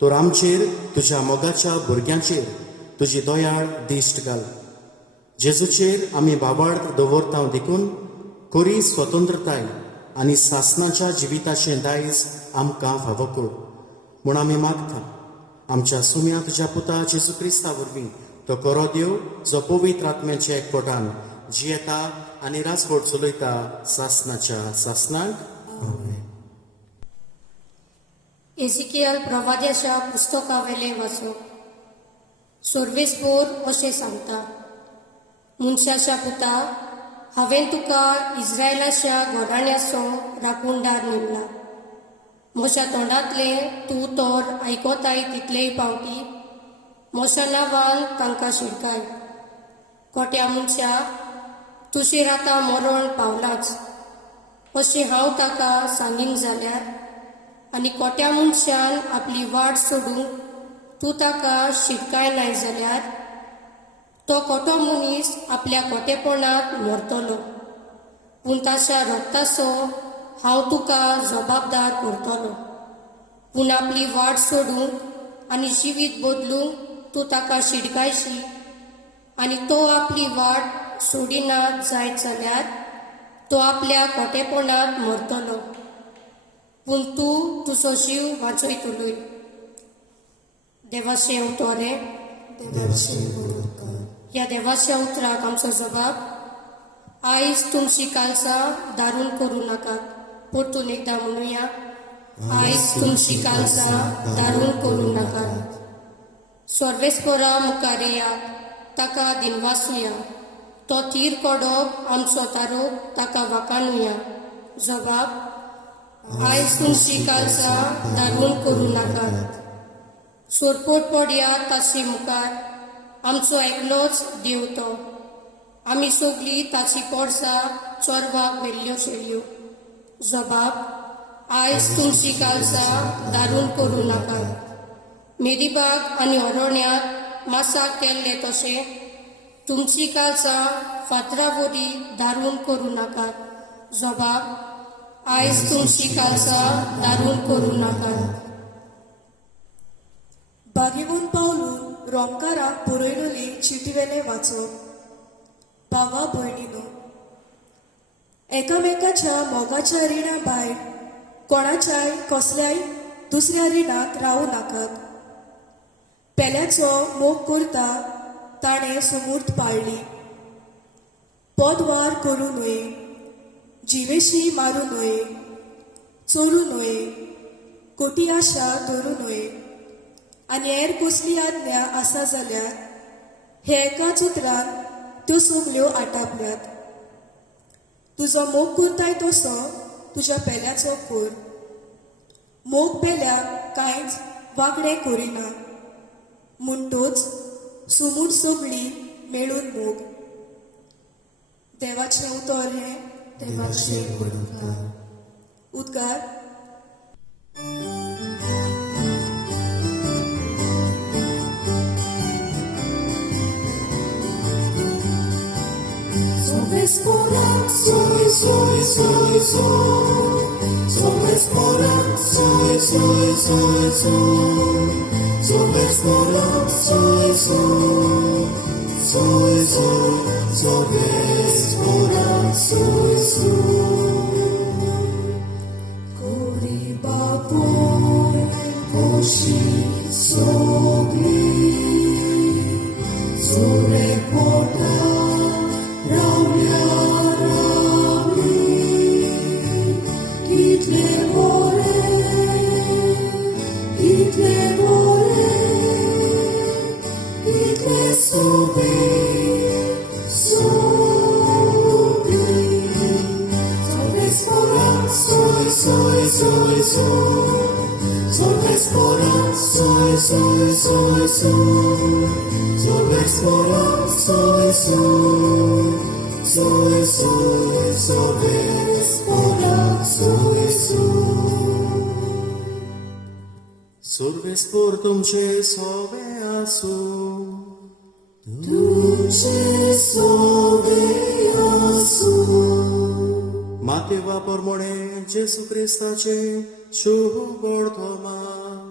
तर आमचेर तुज्या मोगाच्या भुरग्यांचेर तुजी दयाळ दिश्ट घाल जेजूचेर आमी बाबार्थ दवरता देखून खरी स्वतंत्रताय आनी सासणाच्या जिविताचें दायज आमकां फावो कर म्हूण आमी मागता आमच्या सुम्या तुज्या पुता जेजू क्रिस्ता वरवीं तो बरो देव जो पवित्र आत्म्याच्या एकवटान जियेता आनी राजवट चलयता सासणाच्या सासणाक आमेन. एजिकियल प्रवाद्याच्या पुस्तकावेले वाचो सोर्वेस्पोर अशें सांगता मनशाच्या पुता हांवें तुका इस्रायलाच्या घोराण्याचो राखणदार नेमला म्हज्या तोंडांतले तूं तोर आयकोताय तितलेय पावटी म्हज्या नांवान तांकां शिडकाय खोट्या मनशाक तुजेर आतां मरण पावलाच अशें हांव ताका सांगीन जाल्यार आनी खोट्या मनशान आपली वाट सोडूंक तूं ताका शिडकाय नाय जाल्यार तो खोटो मनीस आपल्या खोटेपणांत मरतलो पूण ताच्या रक्ताचो हांव तुका जबाबदार करतलो पूण आपली वाट सोडूंक आनी जिवीत बदलूंक तूं ताका शिडकायशी आनी तो आपली वाट सोडिना जायत जाल्यार तो आपल्या खोटेपणांत मरतलो पूण तूं तुजो जीव वाचयतलोय देवाचें उतोरें ह्या देवाच्या उतराक आमचो जबाब आयज तुमची कालसां दारून करूं नाकात परतून एकदां म्हणुया आयज तुमची कालसां दारून करूं नाकात सर्वेस्परा मुखार येयात ताका दिनवासुया तो तीर कोडप आमचो तारोप ताका वाकाणुया जबाब आयज तुमची कालसां दारून करूं नाकात सोरपोट पडया ताचे मुखार आमचो एकलोच देव तो आमी सगळीं ताची पोरसां चोरवाक वेल्ल्यो शेळयो जबाब आयज तुमची कालसां दारून करूं नाकात मेरीबाग आनी अरोण्यात मासाक केल्ले तशें तुमची कालसां फातरावरी दारून करूं नाकात जबाब आयज तुमची कालसां दारून करूं नाकात बागेवून पावलून रोमकाराक बरयलोली चिटीवेले वाचप भावा भयणीनो, एकामेकाच्या मोगाच्या रिणा भायर कोणाच्याय कसल्याय दुसऱ्या रिणांत रावू नाकात. पेल्याचो मोग करता ताणें समूर्त पाळली. पदवार करूं नये, जिवेशी मारूं नये, चोरूं नये, खोटी आशा धरूं नये, आनी हेर कसली आज्ञा आसा जाल्यार हे एकाच उतरान त्यो सगल्यो आटापल्यात. तुजो मोग करताय तसो तुज्या पेल्याचो कर. मोग पेल्याक कांयच वागडें करिना, म्हणटूच सुमूट सगळी मेळून मोग. देवाचें उतर हें उद्गार. Surves por तुमचे सोवे आसू, मातेवा परमणे जेसू क्रिस्ताचे शुभ वर्तमान.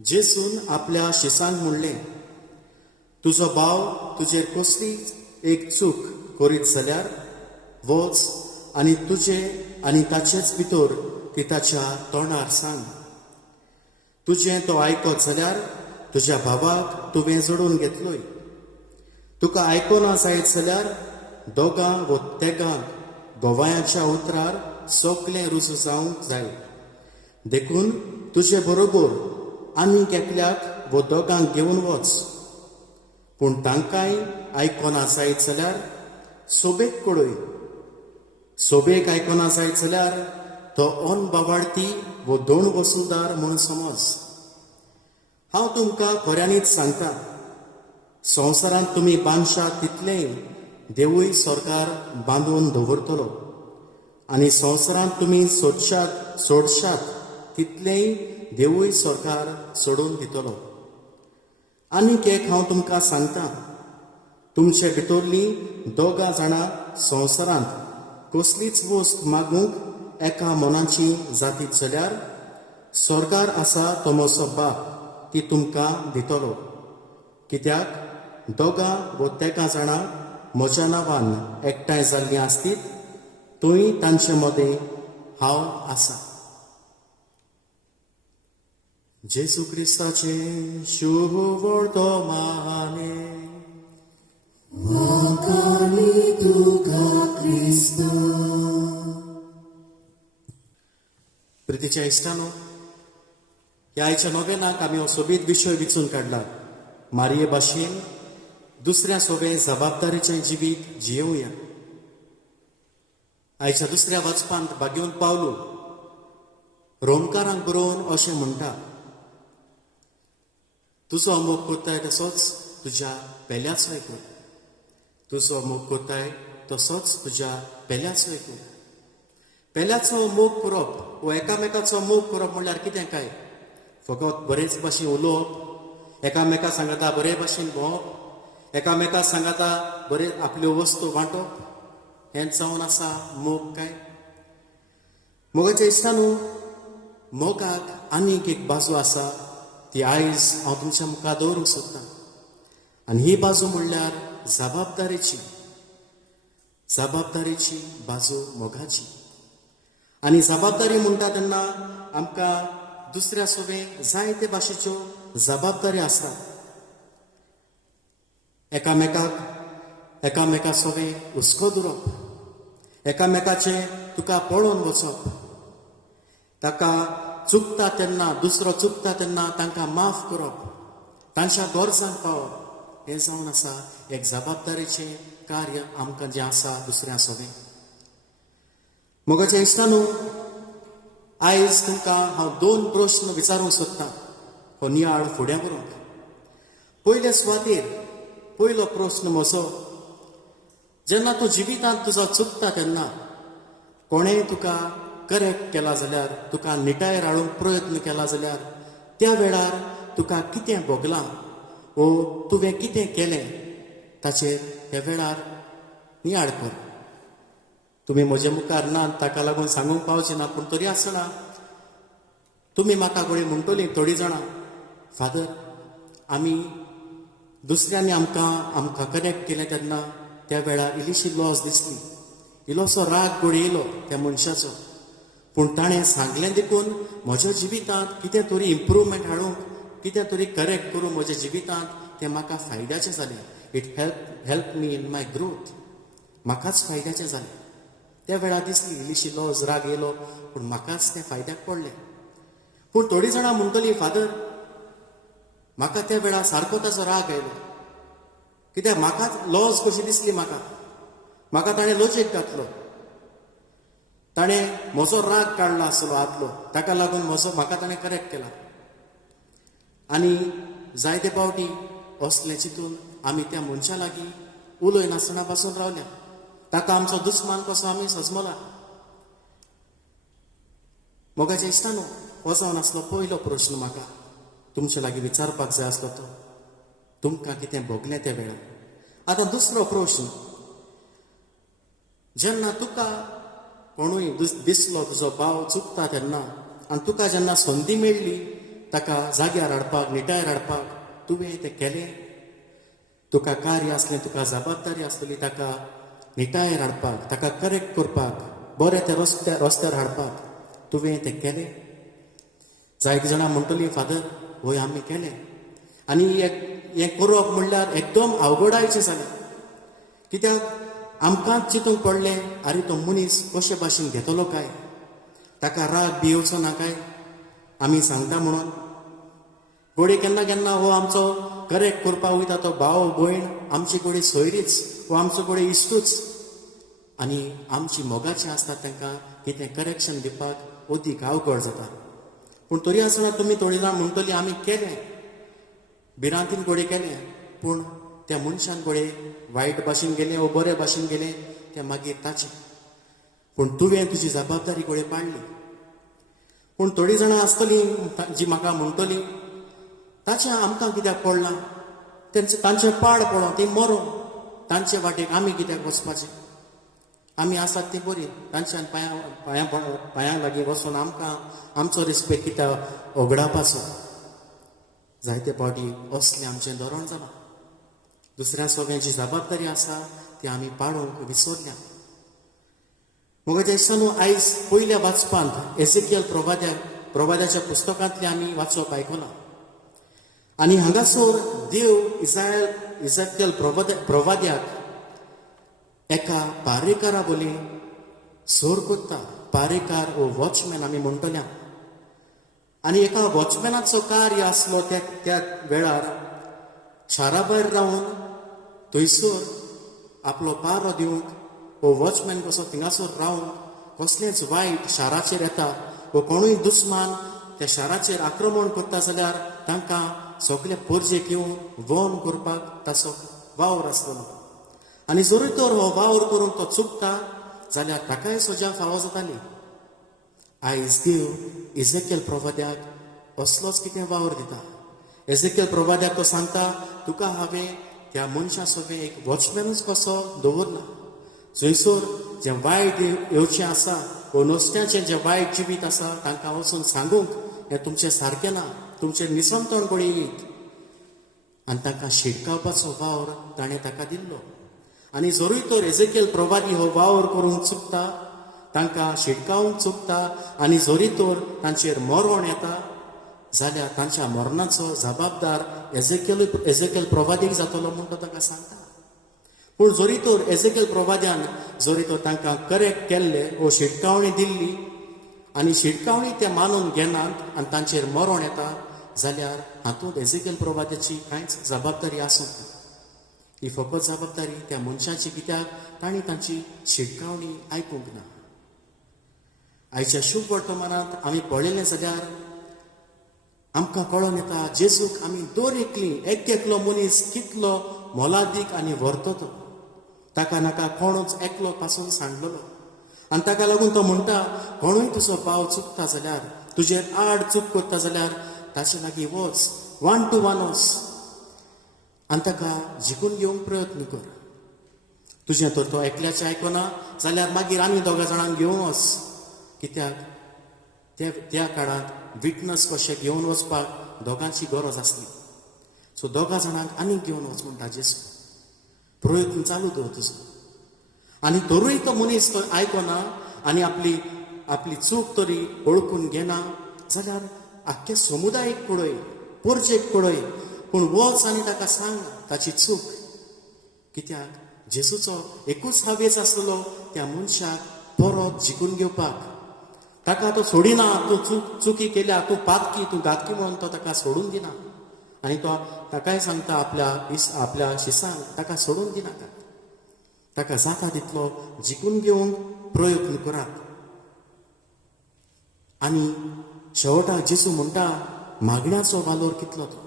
जेसून आपल्या शिसांक म्हणले, तुजो भाव तुजेर कसली एक चूक करीत जाल्यार वच आनी तुजे आनी ताचेच भितर ती ताच्या तोंडार सांग. तुजें तो आयकत जाल्यार तुज्या भावाक तुवें जोडून घेतलोय. तुका आयकोना जायत जाल्यार दोगांक व तेगांक गोवायाच्या उतरार सोगलें रुजू जावंक जाय. देखून तुजे बरोबर आनीक एकल्याक व दोगांक घेवन वच. पूण तांकांय आयकोना जायत जाल्यार सोबेक कळय. सोबेक आयकोना जायत जाल्यार तो ओन बावाडती व दोन वसूलदार म्हूण समज. हांव तुमकां खऱ्यांनीच सांगता, संवसारांत तुमी बांदशात तितलेंय देवूय सरकार बांदून दवरतलो, आनी संवसारांत तुमी सोडशात तितलेंय देवूय सरकार सोडून दितलो. आनीक एक हांव तुमकां सांगता, तुमचे भितरलीं दोगां जाणां संवसारांत कसलीच वस्त मागूंक एका मनाची जातीत जाल्यार सरकार आसा तो म्हजो बाप ती तुमकां दितलो. कित्याक दोगां व तेगा जाणां म्हज्या नांवान एकठांय जाल्लीं आसतीत, थंय तांचे मदें हांव आसा. जेसू क्रिस्ताचे शुभ वर्तमाने. प्रितीच्या इश्टानो, ह्या आयच्या नोवेनाक आमी हो सोबीत विशय विचून काडला. मारये भाशेन दुसऱ्या सोबे जबाबदारीचें जिवीत जियेवया. आयच्या दुसऱ्या वाचपांत भाग्यवन पावलो रोमकारांक बरोवन अशें म्हणटा, तुजो मोग करताय तसोच तुज्या पेल्याचोय कर. तुजो मोग करताय तसोच तुज्या पेल्याचोय कर. पेल्याचो मोग करप व एकामेकाचो मोग करप म्हणल्यार कितें काय? फकत बरेच भाशेन उलोवप, एकामेका सांगता बरे भाशेन भोंवप, एकामेका सांगता बरे आपल्यो वस्तू वांटप, हें जावन आसा मोग काय? मोगाच्या इश्टानू, मोगाक आनीक एक बाजू आसा ती आयज हांव तुमच्या मुखार दवरूंक सोदतां. आनी ही बाजू म्हणल्यार जबाबदारेची बाजू मोगाची. आनी जबाबदारी म्हणटा तेन्ना आमकां दुसऱ्या सोबे जायते भाशेच्यो जबाबदारी आसतात. एकामेका सोबे हुस्को धरप, एकामेकाचे तुका पळोवन वचप, ताका चुकता तेन्ना दुसरो चुकता तेन्ना तांकां माफ करप, तांच्या गरजांक पावप, हें जावन आसा एक जबाबदारेचें कार्य आमकां जें आसा दुसऱ्या सोबे. मोगाच्या इश्टांनो, आयज तुमकां हांव 2 प्रश्न विचारूंक सोदतां हो नियाळ फुडें व्हरूंक. पयले सुवातेर पयलो प्रश्न म्हजो, जेन्ना तूं जिवितांत तुजो चुकता तेन्ना कोणेंय तुका करेक्ट केला जाल्यार, तुका निटायेर हाडूंक प्रयत्न केला जाल्यार त्या वेळार तुका कितें भोगलां वो तुवें कितें केलें ताचेर त्या वेळार नियाळ कर. तुमी म्हजे मुखार नात ताका लागून सांगूंक पावचें ना, पूण तरी आसतना तुमी म्हाका कोणी म्हणटलीं थोडीं जाणां, फादर आमी दुसऱ्यांनी आमकां कनेक्ट केलें तेन्ना त्या वेळार इल्लीशी लॉस दिसली, इल्लोसो राग कोणी येयलो त्या मनशाचो, पूण ताणें सांगलें देखून म्हज्या जिवितांत कितें तरी इम्प्रूवमेंट हाडूंक, कितें तरी करेक्ट करूं म्हज्या जिवितांत तें म्हाका फायद्याचें जालें. It help me in my growth. म्हाकाच फायद्याचें जालें. त्या वेळार दिसली इल्लीशी लॉस, राग येयलो, पूण म्हाकाच तें फायद्याक पडलें. पूण थोडीं जाणां म्हणटलीं, फादर म्हाका त्या वेळार सारको ताचो राग आयलो, कित्याक म्हाकाच लॉस कशी दिसली, म्हाका ताणें लॉजीक घातलो, ताणें म्हजो राग काडला आसलो आदलो, ताका लागून म्हाका ताणें करेक्ट केला. आनी जायते फावटी असलें चिंतून आमी त्या मनशा लागीं उलय नासतना पासून रावल्या, ताका आमचो दुस्मान कसो आमी सजमला. मोगाच्या इश्टांनो, हो जावन आसलो पयलो प्रश्न म्हाका तुमचे लागीं विचारपाक जाय आसलो तो, तुमकां कितें भोगलें त्या वेळार. आतां दुसरो प्रश्न, जेन्ना तुका कोणूय दिसलो तुजो भाव चुकता तेन्ना आनी तुका जेन्ना संदी मेळ्ळी ताका जाग्यार हाडपाक, निटायर हाडपाक, तुवें तें केलें? तुका कार्य आसलें, तुका जबाबदारी आसली ताका निटायर हाडपाक, ताका करेक्ट करपाक, बरें ते रस्त्यार हाडपाक तुवें तें केलें? जायतीं जाणां म्हणटलीं, फादर वय आमी केलें. आनी हें करप म्हणल्यार एकदम अवघडायचें जालें, कित्याक आमकांच चिंतूंक पडलें, आरे तो मनीस कशे भाशेन घेतलो काय, ताका राग बी येवचो ना काय आमी सांगता म्हणून. घोडी केन्ना केन्ना हो आमचो करेक्ट करपाक वयता तो भाव भयण आमची कोडी सोयरीच, वो आमचो कोडी इश्टूच, आनी आमची मोगाचीं आसतात तांकां कितें करेक्शन दिवपाक अदीक अवघड जाता. पूण तरी आसतना तुमी थोडीं जाण म्हणटलीं, आमी केलें, भिरांतीन घोडी केलें, पूण त्या मनशान घोडे वायट भाशेन गेलें वो बरे भाशेन गेलें तें मागीर ताचें, पूण तुवें तुजी जबाबदारी घोडे पाडली. पूण थोडीं जाणां आसतलीं जीं म्हाका म्हणटलीं, ताचें आमकां कित्याक पडलां, तांचें पाड पडो, तीं मरो, तांचे वाटेक आमी कित्याक वचपाचें, आमी आसात तीं बरीं, तांच्यान पांयां लागीं वचून आमकां आमचो रिस्पेक्ट कित्याक ओगडावपाचो. जायते फावटी असलें आमचें धोरण जालां. दुसऱ्या सोबे जी जबाबदारी आसा ती आमी पाडूंक विसरल्या. मोगाच्या इश्टांनो, आयज पयल्या वाचपांत एझेकियल प्रवाद्याच्या पुस्तकांतलें आमी वाचप आयकलां. आनी हांगासर देव इझेकियल प्रवाद्याक एका पारेकारा बोली सोर कोत्ता. पारेकार वो वॉचमॅन आमी म्हणटल्या. आनी एका वॉचमॅनाचो कार्य आसलो त्या वेळार शारा भायर रावन थंयसर आपलो पारो दिवंक हो वॉचमॅन कसो थिंगासर रावन कसलेंच वायट शाराचेर येता वो कोणूय दुस्मान त्या शाराचेर आक्रमण करता जाल्यार तांकां सगळे परजेक येवन वोन करपाक ताचो वावर आसतलो. आनी जरी तर हो वावर करून तो चुकता जाल्यार ताकाय सजा फावो जाताली. आयज देव इझेकियल प्रवाद्याक असलोच कितें वावर दिता. इझेकियल प्रवाद्याक तो सांगता, तुका हांवें त्या मनशा सोबे एक वॉचमॅनूच कसो दवरला. थंयसर जें वायट येवचें आसा वो नुस्त्याचें जें वायट जिवीत आसा तांकां वचून सांगूंक हें तुमचें सारकें ना, तुमचें निसंतोण घडयत. आनी तांकां शिडकावपाचो वावर ताणें ताका दिल्लो. आनी जरूय तर एजेकिएल प्रवादी हो वावर करूंक चुकता, तांकां शिडकावंक चुकता, आनी जरी तर तांचेर मरण येता जाल्यार तांच्या मरणाचो जबाबदार एजेकिएल प्रवादीक जातलो म्हूण तो ताका सांगता. पूण जरी तर एजेकिएल प्रवाद्यान जरी तर तांकां करेक्ट केल्ले वो शिडकावणी दिल्ली आनी शिडकावणी ते मानून घेनात आनी तांचेर मरण येता जाल्यार हातूंत एजेकिएल प्रवाद्याची कांयच जबाबदारी आसूंक ना. ही फकत जबाबदारी त्या मनशाची, कित्याक तांणी तांची शिडकावणी आयकूंक ना. आयच्या शुभ वर्तमानांत आमी पळयलें जाल्यार आमकां कळोन येता जेजूक आमी दर एकलो मनीस कितलो मोलादीक आनी वर्ततो. ताका नाका कोणूच एकलो पासून सांडलेलो. आनी ताका लागून तो म्हणटा, कोणूय तुजो भाव चुकता जाल्यार, तुजेर आड चूक करता जाल्यार ताचे लागीं वच, 1 to 1 वच आनी ताका जिखून घेवंक प्रयत्न कर. तुजें तर तो एकल्याचें आयकना जाल्यार मागीर आनी 2 जाणांक घेवन वच, कित्याक त्या काळांत विटनस कशें घेवन वचपाक 2गांची गरज आसली. सो 2 जाणांक आनीक घेवन वच म्हणटा जेजू. प्रयत्न चालू दवर तुजो. आनी तरूय तो मनीस तो आयकना आनी आपली चूक तरी ओळखून घेना जाल्यार आख्ख्या समुदायाक पळय, परजेक पळय, पूण वच आनी ताका सांग ताची चूक. कित्याक जेजूचो एकूच हावेस आसलो त्या मनशाक परत जिखून घेवपाक. ताका तो सोडिना, तूं चुकी केल्या, तूं पातकी, तूं घातकी म्हणून तो ताका सोडून दिना. आनी तो ताकाय सांगता आपल्या शिसांक ताका सोडून दिनाका. ताका जाता तितलो जिखून घेवंक प्रयत्न करात. आनी शेवटाक जेजू म्हणटा मागण्याचो वालोर कितलो तो.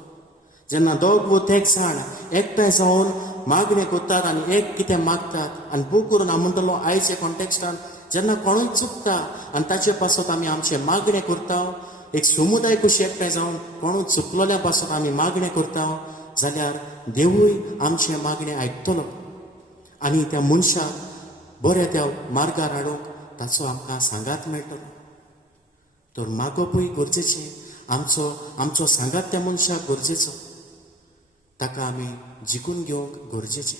जेन्ना 2 वा 3 जाण एकठांय जावन मागणें करतात आनी एक कितें मागतात आनी भूक करून हांव म्हणटलो आयच्या कॉन्टेक्स्टान जेन्ना कोणूय चुकता आनी ताचे पासत आमी आमचें मागणें करता, एक समुदाय कशी एकठांय जावन कोणूय चुकलोल्या पासत आमी मागणें करता जाल्यार देवूय आमचें मागणें आयकतलो आनी त्या मनशाक बऱ्या त्या मार्गार हाडूंक ताचो आमकां सांगात मेळटलो. तर मागपूय गरजेचें, आमचो सांगात त्या मनशाक गरजेचो, ताका आमी जिखून घेवंक गरजेचें.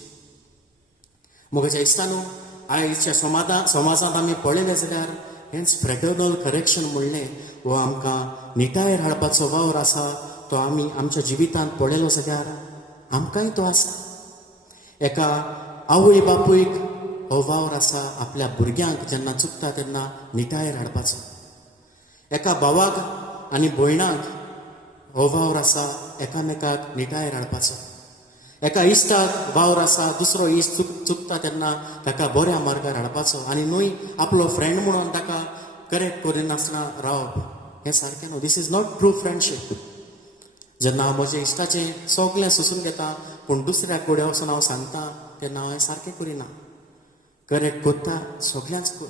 म्हज्या इश्टानो, आयच्या समाजांत आमी पळयलें जाल्यार हेंच फ्रेटर्नल करेक्शन म्हणलें वो आमकां निटायेर हाडपाचो वावर आसा तो आमी आमच्या जिवितांत पळयलो जाल्यार आमकांय तो आसा. एका आवय बापूयक हो वावर आसा आपल्या भुरग्यांक जेन्ना चुकता तेन्ना निटायेर हाडपाचो. एका भावाक आनी भयणाक हो वावर आसा एकामेकाक निटायेर हाडपाचो. एका इश्टाक वावर आसा दुसरो इश्ट चुकता तेन्ना ताका बऱ्या मार्गार हाडपाचो आनी न्हय आपलो फ्रेंड म्हणून ताका करेक्ट करिनासतना रावप. हें सारकें न्हू. This is not true friendship. जेन्ना हांव म्हज्या इश्टाचें सगळें सुसून घेता पूण दुसऱ्याक कडेन वचून हांव सांगता तेन्ना हांव हें सारकें करिना. करेक्ट करता सगळ्यांक कर.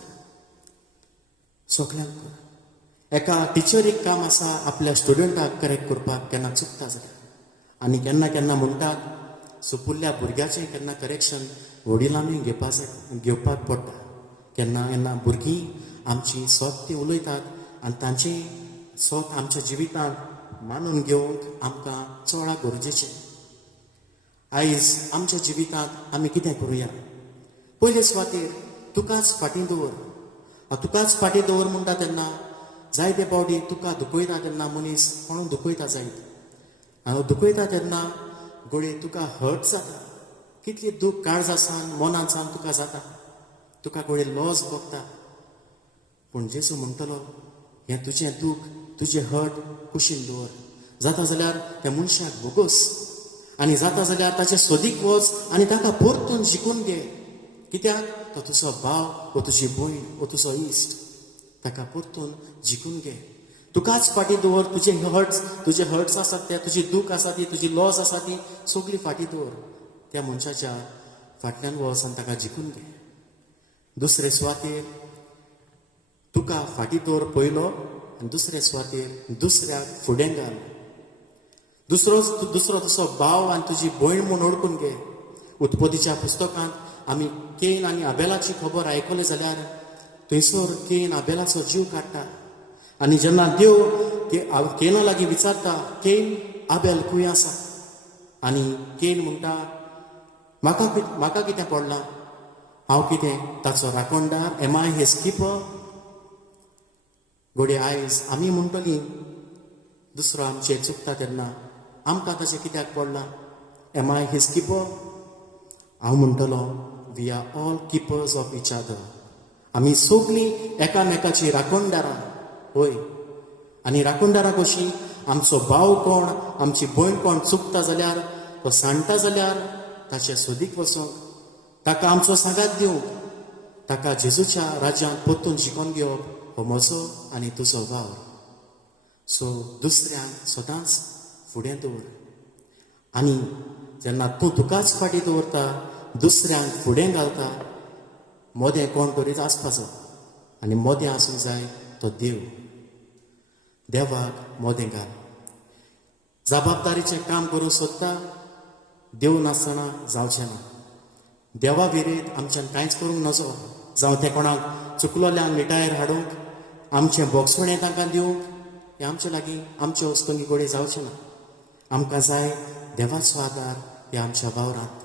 एका टिचरीक काम आसा आपल्या स्टुडंटाक करेक्ट करपाक केन्ना चुकता जाल्यार आनी केन्ना केन्ना म्हणटात सुपुल्ल्या भुरग्याचें केन्ना करेक्शन वडिलांनी घेवपाक पडटा. केन्ना केन्ना भुरगीं आमची स्वत ती उलयतात आनी तांची स्वत आमच्या जिवितांत मानून घेवंक आमकां चड गरजेचें. आयज आमच्या जिवितांत आमी कितें करुया? पयले सुवातेर तुकाच फाटीं दवर. तुकाच फाटीं दवर म्हणटा तेन्ना जायते फावटी तुका दुखयता तेन्ना मनीस कोणूय दुखयता जायत आनी दुखयता तेन्ना घोडये तुका हर्ट जाता. कितली दूख काळजासान मनांतसान तुका जाता, तुका घोडये लॉस भोगता. पूण जेजू म्हणटलो हें तुजें दूख तुजें हर्ट कुशीन दवर. जाता जाल्यार त्या मनशाक बोगोस आनी जाता जाल्यार ताचे सोदीक वच आनी ताका परतून जिखून घे. कित्याक तो तुजो भाव वो तुजी भयण वो तुजो इश्ट. ताका परतून जिखून घे. तुकाच फाटीं दवर. तुजे हर्ट्स आसात ते, तुजी दूख आसा ती, तुजी लॉस आसा ती सगळी फाटीं दवर. त्या मनशाच्या फाटल्यान वच आनी ताका जिखून घे. दुसरे सुवातेर तुका फाटीं दवर पयलो आनी दुसरे सुवातेर दुसऱ्याक फुडें घाल. दुसरो तुजो भाव आनी तुजी भयण म्हूण ओळखून घे. उत्पत्तीच्या पुस्तकांत आमी केन आनी आबेलाची खबर आयकली जाल्यार थंयसर केन आबेलाचो जीव काडटा आनी जेन्ना देव केना लागीं विचारता केन आबेल खंय आसा आनी केन म्हणटा म्हाका कितें पडलां हांव कितें ताचो राखणदार एम आय हेज कीपर घोडे आयज आमी म्हणटलीं दुसरो आमचे चुकता तेन्ना आमकां तशें कित्याक पडलां एम आय हिज कीपर हांव म्हणटलो we are all keepers of each other आमी सगळीं एकामेकाची राखणदारां होय आनी राखणदारां कशीं आमचो भाव कोण आमची भयण कोण चुकता जाल्यार तो सांडटा जाल्यार ताचे सोदीक वचूंक ताका आमचो सांगात दिवंक ताका जेजूच्या राज्यांत परतून शिकोवन घेवप हो म्हजो आनी तुजो वावर सो दुसऱ्यांक सदांच फुडें दवर आनी जेन्ना तूं तुकाच फाटीं दवरता दुसऱ्यांक फुडें घालता मोदें कोण तरीच आसपाचो आनी मोदें आसूंक जाय तो देव देवाक मोदें घाल जबाबदारीचें काम करूंक सोदता देव नासतना जावचें ना देवा विरेत आमच्यान कांयच करूंक नजो जावं तें कोणाक चुकलोल्यान मिटायर हाडूंक आमचें बोगसवणें तांकां दिवंक हें आमचे लागीं आमचे वस्तूंकी कडेन जावचें ना आमकां जाय देवाचो आदार हे आमच्या वावरांत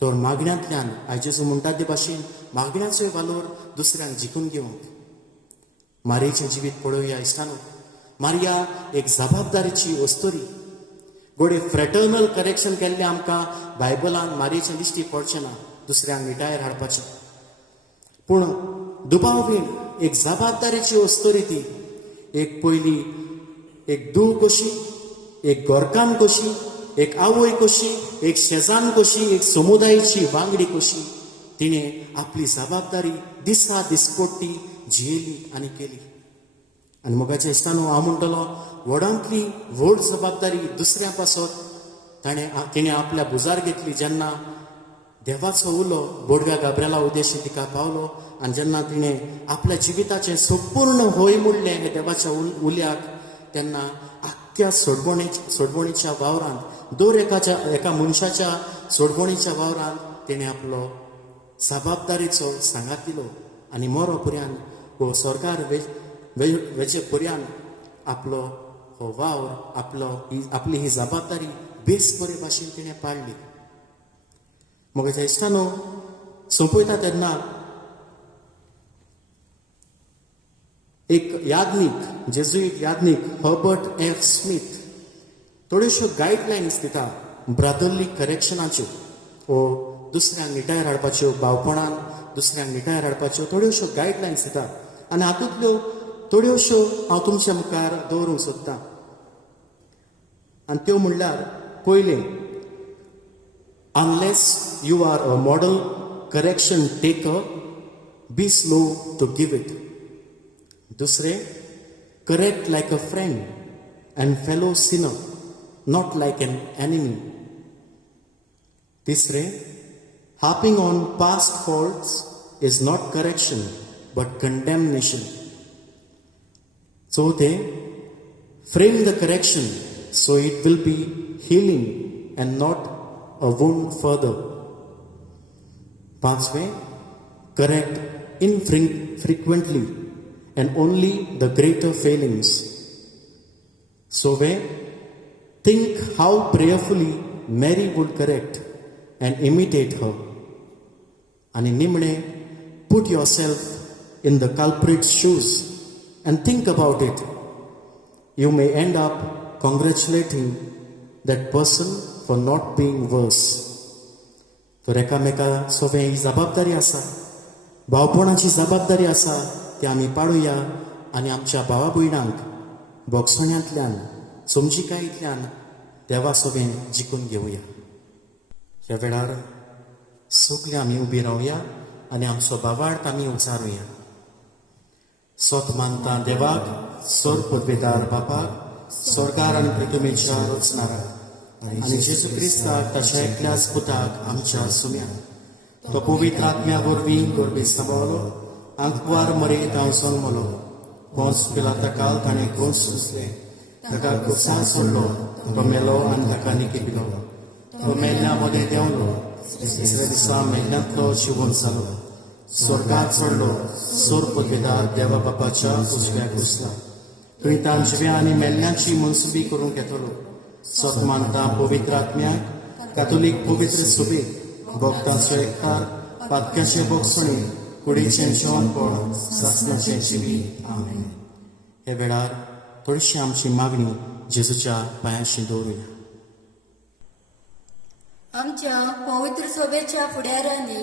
तर मागण्यांतल्यान आयज जेजू म्हणटा ते भाशेन मागण्याचोय वालोर दुसऱ्यांक जिखून घेवंक मारयेचें जिवीत पळोवया इश्टानो मारिया एक जबाबदारीची वस्तोरी गोडे फ्रेटर्नल करेक्शन केल्लें आमकां बायबलान मारयेचें दिश्टी पडचें ना दुसऱ्यांक मिटायर हाडपाचें पूण दुबावीन एक जबाबदारीची वस्तोरी ती एक पयली एक धूव कशी एक गोरकान कशी एक आवय कशी एक शेजान कशी एक समुदायाची वांगडी कशी तिणें आपली जबाबदारी दिसा दिसपट्टी जियेली आनी केली आनी मोगाच्या इश्टानो हांव म्हणटलो व्हडांतली व्हड जबाबदारी दुसऱ्या पासत तिणें आपल्या भुजार घेतली जेन्ना देवाचो उलो बोडगा गाब्रेला उद्देशी तिका पावलो आनी जेन्ना तिणें आपल्या जिविताचें संपूर्ण होय म्हणलें हे देवाच्या उल्याक तेन्ना आख्ख्या सोडवणीच्या वावरांत दर एका मनशाच्या सोडवणीच्या वावरांत तिणें आपलो जबाबदारीचो सांगात दिलो आनी मरो पर्यान हो सरकार वेचे पर्यान आपलो हो वावर आपली ही जबाबदारी बेस बरे भाशेन तिणें पाडली मोगाच्या इश्टानो सोंपयता तेन्ना एक यादनीक जेजुईट यादनीक हर्बर्ट एफ स्मिथ थोड्योश्यो गायडलायन्स दिता ब्रदरली करेक्शनाच्यो वो दुसऱ्यांक मिटायर हाडपाच्यो भावपणान दुसऱ्यांक मिटायर हाडपाच्यो थोड्योश्यो गायडलायन्स दिता आनी हातूंतल्यो थोड्योश्यो हांव तुमच्या मुखार दवरूंक सोदतां आनी त्यो म्हणल्यार पयलें unless you are a model correction taker be slow to give it dusre correct like a friend and fellow sinner not like an enemy tisre harping on past faults is not correction but condemnation chothe frame the correction so it will be healing and not a wound further. Panchve, correct infrequently and only the greater failings. Sove, think how prayerfully Mary would correct and imitate her. And in Nimne, put yourself in the culprit's shoes and think about it. You may end up congratulating that person for not being worse. तर एकामेका सोबे ही जबाबदारी आसा भावपणाची जबाबदारी आसा ती आमी पाडुया आनी आमच्या भावा भयणांक बोगसण्यांतल्यान समजिकायेंतल्यान देवा सोबेन जिखून घेवया ह्या वेळार सगळीं आमी उबी रावया आनी आमचो भावार्थ आमी उचारुया सोत मानता देवाक सोर पदवेदार बापाक स्वर्गार आनी पृथ्वीच्या रचणारा आनी जेजू क्रिस्ताक ताच्या एकल्याच पुताक आमच्या सुम्याक तो पवित्र आत्म्या वरवीं गोरबे सांबाळलो आंकवार मरेत हांव जल्मलो कोंस पिलाता काल ताणें कोंस सुचले ताका कुसार सोडलो तो मेलो आनी ताका निकिपिलो तो मेल्ल्या मदें देंवलो तिसऱ्या दिसा मेल्ल्यांतलो जिवंत जालो स्वर्गात चडलो सोर पदवेदार देवा बापाच्या उजव्याक बसला थंय तां जिव्या आनी मेल्ल्यांची मनसुबी करूंक येतलो सत मानता पवित्र आत्म्याक कातोलीक पवित्र सुबेक भक्तांचो एकठार पातक्याचे बोगसणी कुडीचें जेवणपण सासणाचें जिवीत आमेन. हे वेळार थोडीशी आमची मागणी जेजूच्या पांयाशी दवरुया. आमच्या पवित्र सभेच्या फुडाऱ्यांनी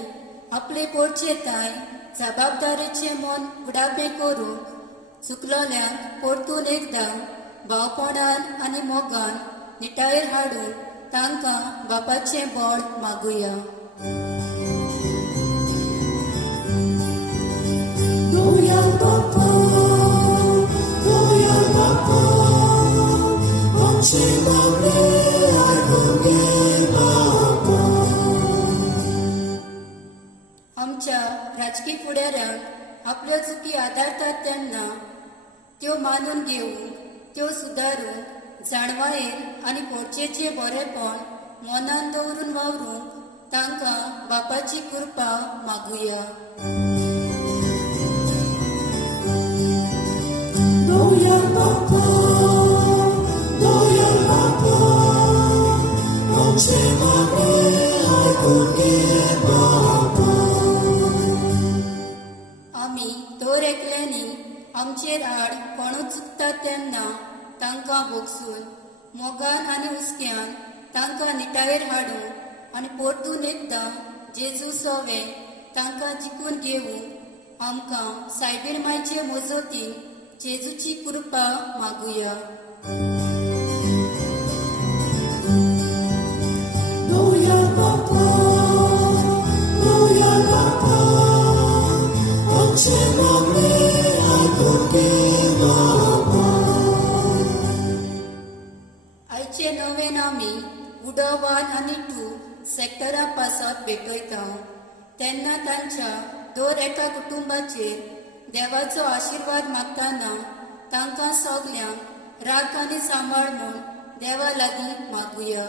आपले पोटचेताय जबाबदारीचे मन उडापे करून चुकलोल्यांक परतून एकदां भावपणान आनी मोगान निटायेर हाडून तांकां बापाचें बळ मागुया. आमच्या राजकीय फुडाऱ्यांक आपल्यो चुकी आदारतात तेन्ना त्यो मानून घेवंक त्यो सुदारूंक जाणवायेन आनी पोरचेचें बरेपण मनान दवरून वावरूंक तांकां बापाची कृपा मागुया. आमी दर एकल्यांनी आमचेर आड कोणूच चुकता तेन्ना तांकां भोगसून मोगान आनी हुस्क्यान तांकां निटायेर हाडूंक आनी परतून एकदां जेजू सवे तांकां जिखून घेवंक आमकां सायबीर मायचे मजतीन जेजूची कृपा मागुया. आयचे नवेन आमी उडो 1 आनी 2 सेक्टरा पासत भेटयता तेन्ना तांच्या दर एका कुटुंबाचेर देवाचो आशिर्वाद मागतना तांकां सगल्यांक राख आनी सांबाळ म्हूण देवा लागीं मागुया.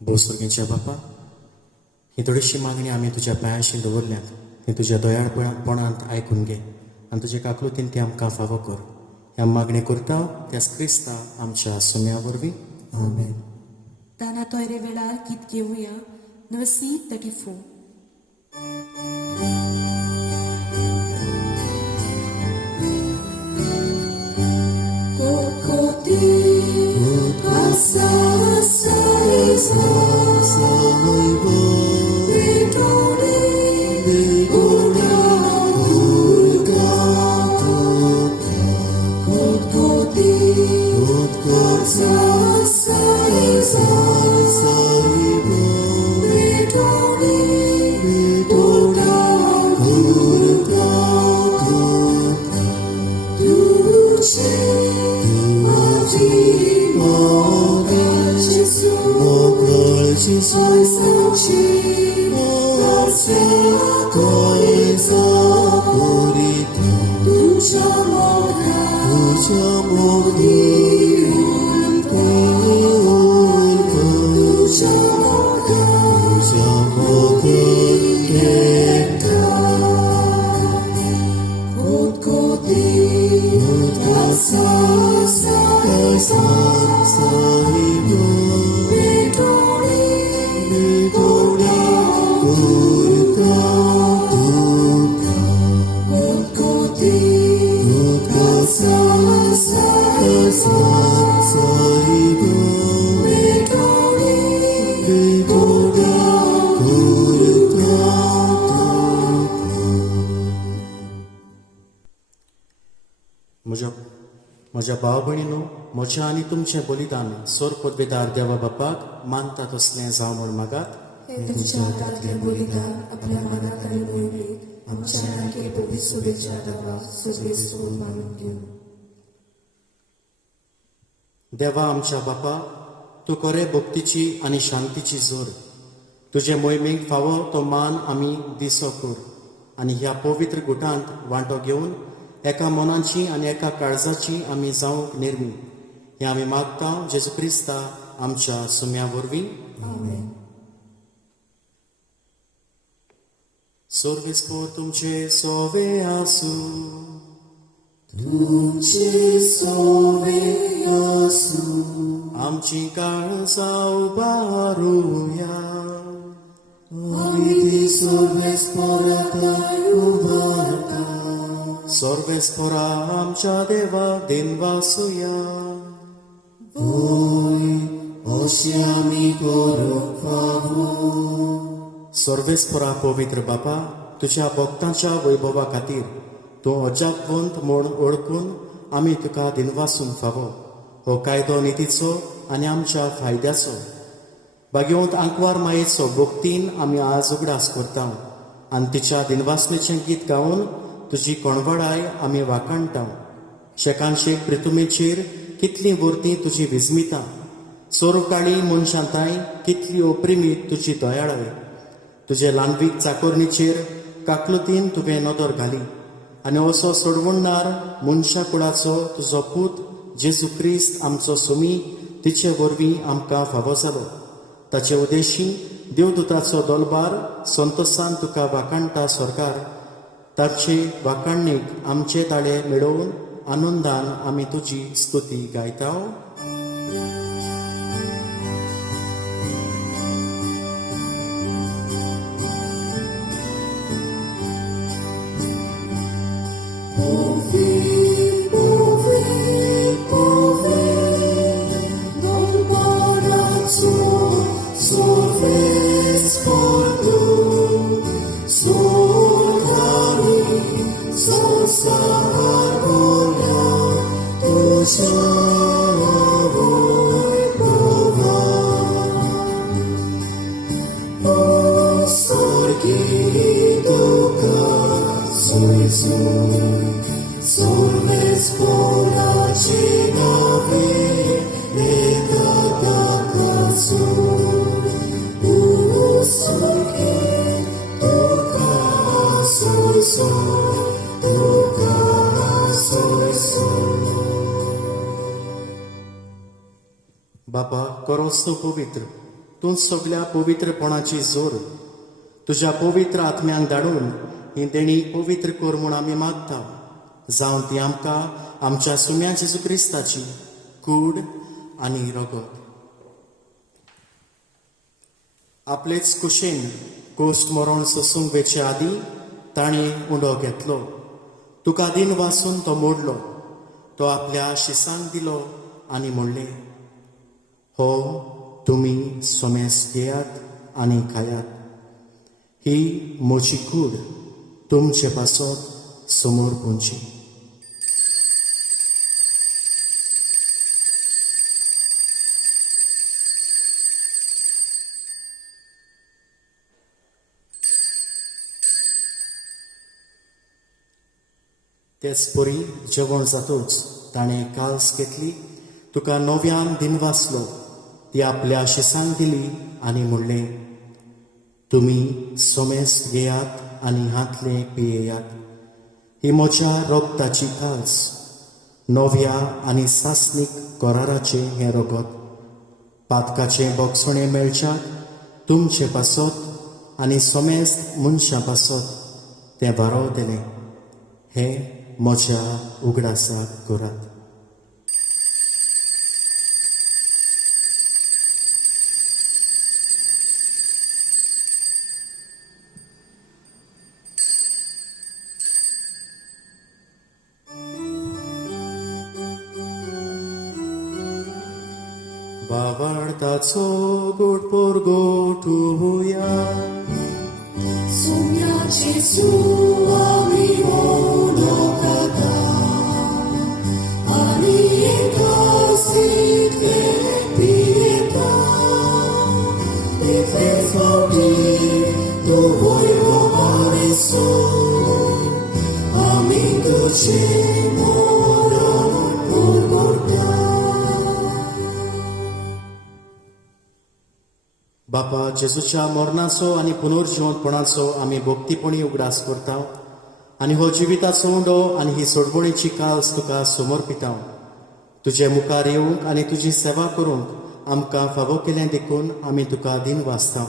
भोसुर्गेच्या बापा ही थोडीशी मागणी आमी तुज्या पांयाशी दवरल्यात ती तुज्या दयाळपणांत आयकून घे आनी तुजे काकलुतीन ती आमकां फावो कर. ह्या मागणी करता त्याच क्रिस्ता आमच्या सुम्या वरवीं आमेन. ताना तोयरे वेळार गीत घेवया नवसी 34. म्हज्या भाव भयणीनो म्हज्या आनी तुमचें बलिदान सोर पदवेदार देवा बापाक मानता तसलें जावं म्हूण मागात. हे तुमच्या हातांतलें बलिदान आपल्या मनात आनी मोहिमेंत आमच्या नाके पवित्र सभेच्या देवा सगळे सोड मानून घेऊ. देवा आमच्या बापा तूं खरे भक्तीची आनी शांतीची जोर तुजे मोहिमेक फावो तो मान आमी दिसो कर आनी ह्या पवित्र गुटांत वांटो घेवन एका मनाची आनी एका काळजाची आमी जावंक निर्मी हें आमी मागता जेजू क्रिस्ता आमच्या सुम्या वरवीं. सोर्वेस्पोर तुमचे सोवे आसूं, तुमचे सोवे आसूं, आमची काळजां उबारुया, आमी ती सोर्वेस्पोरांत उबारता. सोर्वेस्पोरा आमच्या देवा दिनवासुया, अशें आमी करूंक फावो. सर्वेस्परा पवित्र बापा, तुज्या भक्तांच्या वैभवा खातीर तूं अजापवंत म्हूण ओळखून आमी तुका दिनवासूंक फावो. हो कायदो नितीचो आनी आमच्या फायद्याचो भाग्यवंत आंकवार मायेचो भक्तीन आमी आज उगडास करता आनी तिच्या दिनवासणेचें गीत गावन तुजी कोणवडाय आमी वाखाणटा. शेकांशेक प्रितुमेचेर कितली वर्ती तुजी विस्मिता, सोरकाळी मनशांताय कितली ओप्रिमीत तुजी दयाळाय. तुजे ल्हानवीक चाकोरणीचेर काकलुतीन तुवें नदर घाली आनी असो सोडवणदार मनशा कुळाचो तुजो पूत जेजू क्रिस्त आमचो सुमी तिचे वरवीं आमकां फावो जालो. ताचे उद्देशी देवदूताचो दोलबार संतोशान तुका वाखाणटा सरकार. ताचे वाखाणणेक आमचे ताळे मेळोवन आनंदान आमी तुजी स्तुती गायता. बापा, करोस तूं पवित्र, तूं सगळ्या पवित्रपणाची जोर तुज्या पवित्र आत्म्यांक धाडून ही देणी पवित्र कर म्हूण आमी मागता. जावं ती आमकां आमच्या सुम्या जेजू क्रिस्ताची कूड आनी रगत. आपलेच कुशेन कोश्ट मरण सोसूंक वेचे आदीं ताणें उंडो घेतलो. तुका दिन वासून तो मोडलो. तो आपल्या शिसांक दिलो आनी म्हणलें, हो तुमी सोमेस घेयात आनी खायात. ही म्हजी कूड तुमचे पासत समोर पोंची. तेच परी जेवण जातूच ताणें काल्स घेतली, तुका नव्यान दिनवासलो, ती आपल्या शिसांक दिली आनी म्हणलें, तुमी सोमेस घेयात आनी हातले पियेयात. ही म्हज्या रोगताची काल्स, नव्या आनी सासनीक कराराचे हें रगत. पातकाचें बोगसणें मेळच्यात तुमचे पासत आनी सोमेस्त मनशां पासत तें वारो दिलें. हें म्हज्या उगडासाक करात. बावार्ताचो गोड पोरगोटुया, सोम्याचे आमी ओळखता आनी एकासीत पियेता. इतले फावटी तो वैभवाचो आमी तुजे मरण पोरगोटा. बापा जेजूच्या मरणाचो आनी पुनर्जिवंतपणाचो आमी भक्तीपणी उगडास करता आनी हो जिविताचो उंडो आनी ही सोडवणेची कास तुका समर्पिता. तुजे मुखार येवंक आनी तुजी सेवा करूंक आमकां फावो केलें देखून आमी तुका दिन वाचता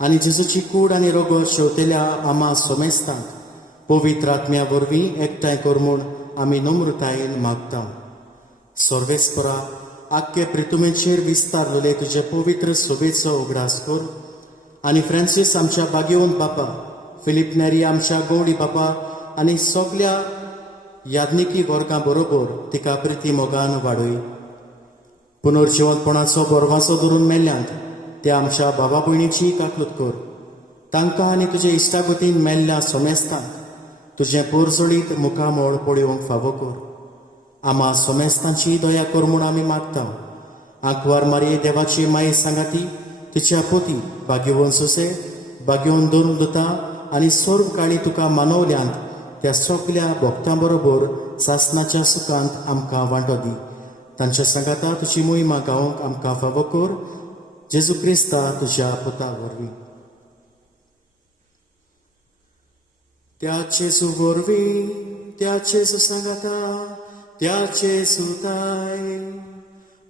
आनी जेजूची कूड आनी रगत शेवतेल्या आमा सोमेस्तांक पवित्र आत्म्या वरवीं एकठांय कर म्हूण आमी नम्रतायेन मागता. सर्वेस्परा आख्खे प्रितुमेचेर विस्तारलेले तुजे पवित्र सोबेचो उगडास कर आनी फ्रांसीस आमच्या बागेवंत बापा, फिलीप नेरी आमच्या गवडी बापा आनी सगल्या याज्ञिकी वर्गां बरोबर तिका प्रिती मोगान वाडय. पुनर्जिवंतपणाचो बोरवासो धरून मेल्ल्यांत त्या आमच्या भावा भयणीची काकलूत कर. तांकां आनी तुजे इश्टागतीन मेल्ल्या सोमेस्तांक तुजें पोरजोळीत मुखामोळ पळोवंक फावो कर. आमा सोमेस्तांची दया कर म्हूण आमी मागता. आंकवार मारये देवाची माये सांगाती तिच्या पोती बागेवंत सुसे बागेवंत दोन दुता आनी सर्व काळी तुका मानवल्यांत त्या सगल्या भक्तां बरोबर सासणाच्या सुखांत आमकां वांटो दी. तांच्या सांगाता तुजी मोहिमा गावंक आमकां फावो कर. जेजू क्रिस्ता तुज्या पुता वरवीं. त्याचे सुवरवीं त्याचे सुसंगाता त्याचे सुताय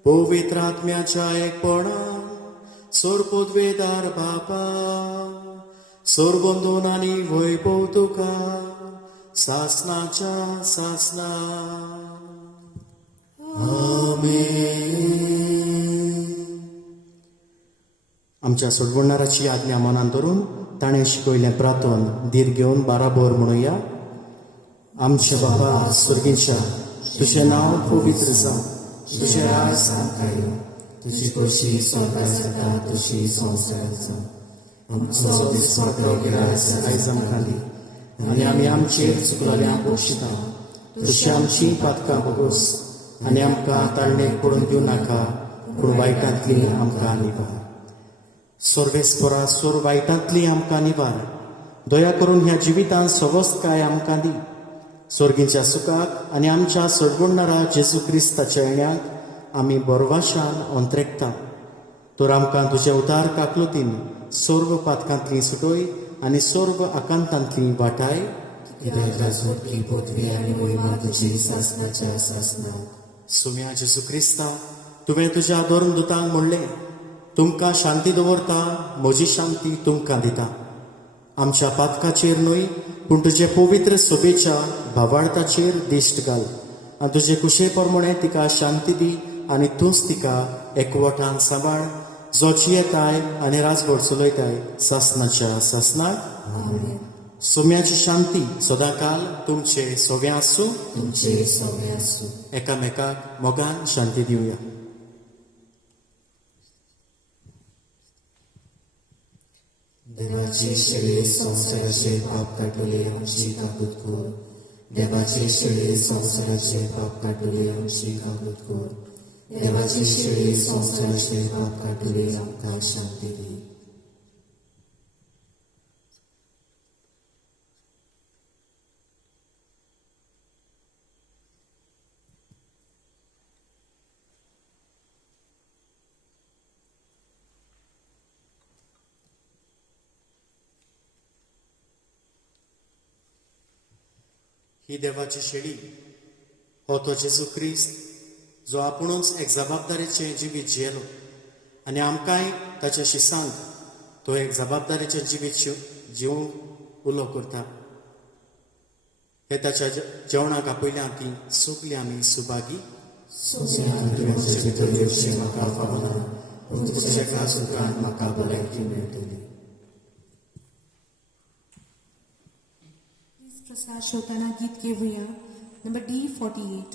पवित्र आत्म्याच्या एकपणान सोरपोद्वेदार बापा सोरबंदोन आनी वैभव तुका सासणाच्या सासणा. आमच्या सोडवणाराची आज्ञा मनान धरून ताणें शिकयलें प्रार्थन धीर घेवन बाराबर म्हणुया. आमचे बापा स्वर्गीच्या तुजें नांव पवित्र जावं, तुजें राज आमकां येवं, तुजी कशी स्वर्गांत जाता तशी संवसारांत जावं. आमचो दिसपट्टो गिरायस आयज आमकां दी आनी आमी आमचेर चुकलोल्यांक बक्षिता. तशी आमची पातकां बगोस आनी आमकां ताळणेक पडून दिवं नाका पूण वायटांतली आमकां निवार. सर्वेस्परा सोर वायटांतली आमकां निवार. दया करून ह्या जिवितांत सवस्तकाय आमकां दी. स्वर्गीच्या सुखाक आनी आमच्या सोडवणारा जेजू क्रिस्ताच्या येण्याक आमी बोरवाशान अंतरेकता. तर आमकां तुजे उदार काकलुतीन सर्व पातकांतली सुटोय आनी सर्व आकांतांतली वाटाय. सुम्या जेजू क्रिस्ता तुवें तुज्या दोन दुतांक म्हणलें तुमकां शांती दवरता, म्हजी शांती तुमकां दिता. आमच्या पातकाचेर न्हय पूण तुजे पवित्र सोबेच्या भावार्थाचेर दिश्ट घाल आनी तुजे कुशे प्रमाणे तिका शांती दी आनी तूंच तिका एकवटान सांबाळ जो जियेताय आनी राजभर चलयताय सासणाच्या सासणाक. सोम्याची शांती सदांकाल तुमचे सोबे आसूं. एकामेकाक मोगान शांती दिवया. देवाची शेळी संसाराचे पाप काटोले आमची काकूत कर. देवाची शेळी संसाराचे पाप काटोले आमची काकूत कर. देवाची शेळी संसाराचे पाप काटोले आमकां शांती दी. ही देवाची शेळी हो तो जेजू क्रिस्त जो आपुणूच एक जबाबदारीचें जिवीत जियेलो आनी आमकांय ताच्या शिसांक तो एक जबाबदारीचें जिवीत जिवंक उलो करता. हे ताच्या जेवणाक आपयल्या ती सगळीं आमी सुभागी. म्हाका भलायकी मेळटली. प्रसाद शेवताना गीत घेऊया. Number D48.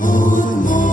Oh,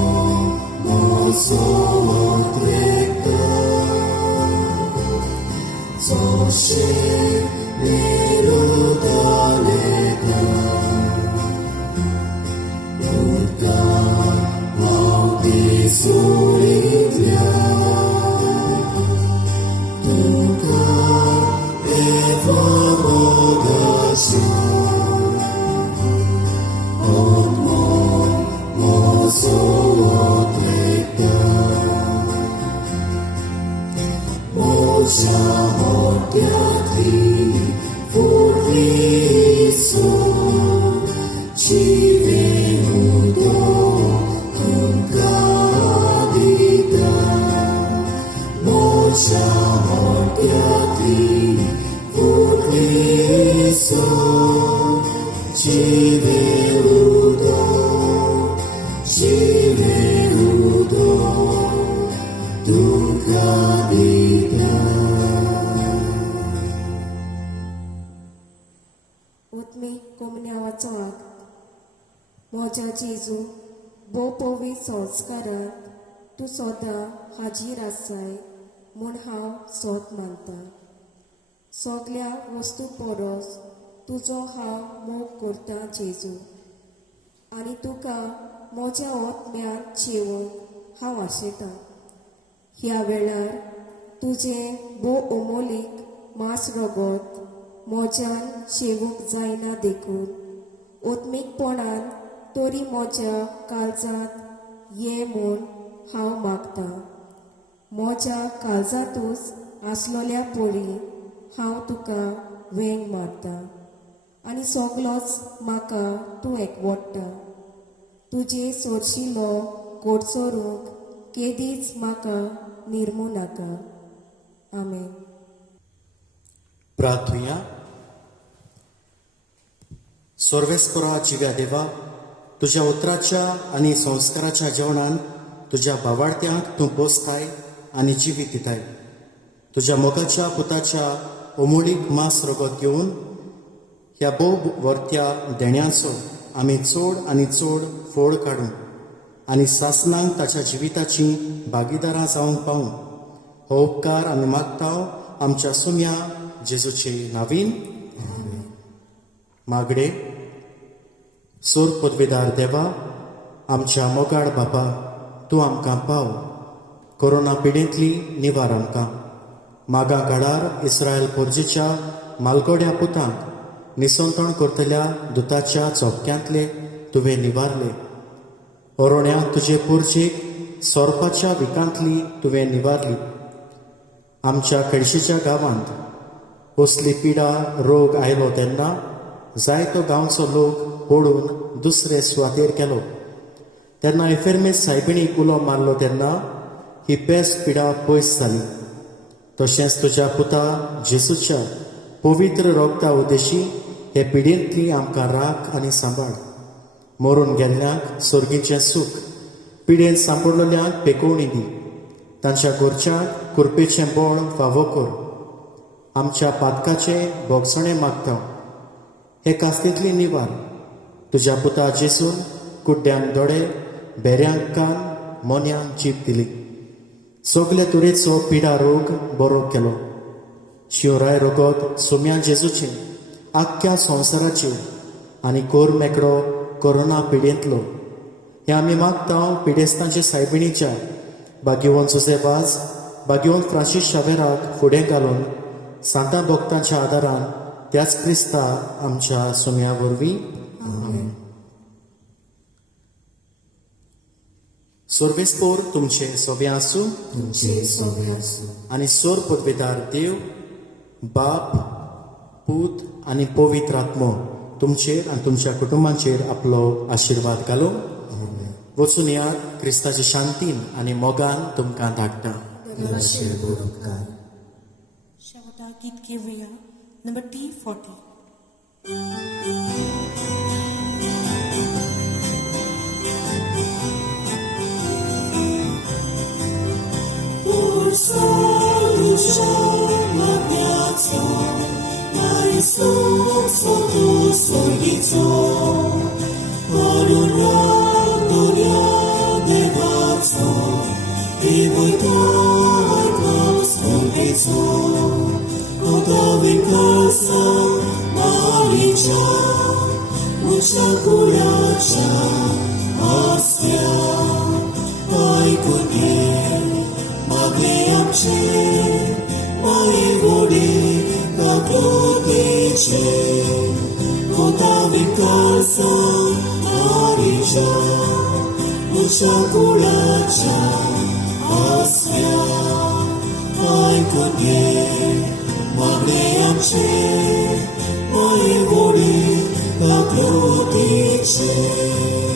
उत्मी कोमन्या वाचवाक म्हज्या जेजू बो पवित्र संस्काराक तूं सदां हाजीर आसाय म्हूण हांव सोत मानता. सगळ्या वस्तू परस तुजो हांव मोग करता जेजू, आनी तुका म्हज्या ओतम्यान जेवंक हांव आशेतां. ह्या वेळार तुजें बो अमोलीक मास रगत म्हज्यान शेवूंक जायना देखून ओत्मीकपणान तरी म्हज्या काळजांत ये म्हूण हांव मागतां. म्हज्या काळजांतूच आसलोल्या पळी हांव तुका वेंग मारता आनी सगलोच म्हाका तूं एकवडटा. तुजे सोरशिलो कोडचोरूंक केदीच म्हाका निर्मू नाका. आमेन. प्रार्थुया. सर्वेस्परा जिव्या देवा, तुज्या उतराच्या आनी संस्काराच्या जेवणान तुज्या भावार्थ्यांक तूं पोसताय आनी जिवीत दिताय. तुज्या मोगाच्या पुताच्या अमोलीक मास रगत घेवन ह्या भोव वर्त्या देण्यांचो आमी चड आनी चड फोड काडूं आनी सासणांक ताच्या जिविताची भागीदारां जावंक पावूं हो उपकार आमी मागतांव आमच्या सुम्या जेजूचे नांवीन. मागडे. सोर पदवेदार देवा, आमच्या मोगाळ बापा, तूं आमकां पाव. कोरोना पिडेंतली निवार आमकां. मागा काळार इस्रायल पोरजेच्या मालगोड्या पुतांक निसंतण करतल्या दुताच्या चोपक्यांतले तुवें निवारले. ओरोण्यांक तुजे पोरजेक सोरपाच्या विकांतली तुवें निवारली. आमच्या केळशीच्या गांवांत असली पिडा रोग आयलो तेन्ना जायतो गांवचो लोक पडून दुसरे सुवातेर गेलो. तेन्ना एफेर्मेस सायबिणीक उलो मारलो तेन्ना ही पेस्त पिडा पयस जाली. तशेंच तुज्या पुता जेसूच्या पवित्र रोगता उद्देशी हे पिडेंतली आमकां राख आनी सांबाळ. मरून गेल्ल्यांक सर्गीचें सूख, पिडेंत सांपडलेल्यांक पेकोवणी दी. तांच्या घरच्यांक कुरपेचें बोळ फावो कर. आमच्या पातकाचे भोगसणे मागता. हे कास्तेंतली निवार. तुज्या पुता जेसून कुड्ड्यांक दोळे, बेऱ्यांक कान, मोन्यांक जीब दिली. सगले तरेचो पिडा रोग बरो केलो. शिवराय रगत सुम्या जेजूचे आख्ख्या संवसाराचेर आनी कोर मेकळो कोरोना पिडेंतलो. हे आमी मागता पिडेस्तांचे सायबिणीच्या भाग्यवन जोसेफाज, भाग्यवन फ्रांसीस शावेराक फुडें घालून सांता भक्तांच्या आदारान त्याच क्रिस्ता आमच्या सुम्या वरवीं. आमेन. सर्वेस्पोर तुमचे सोबे आसूं आनी सोर पदवेदार देव, बाप, पूत आनी पवित्र आत्मो तुमचेर आनी तुमच्या कुटुंबांचेर आपलो आशिर्वाद घालो. वचून याद क्रिस्ताची शांतीन आनी मोगान तुमकां धाडटा. शेवटा गीत घेवया. Number T40. Moje vody, tak ľudíče.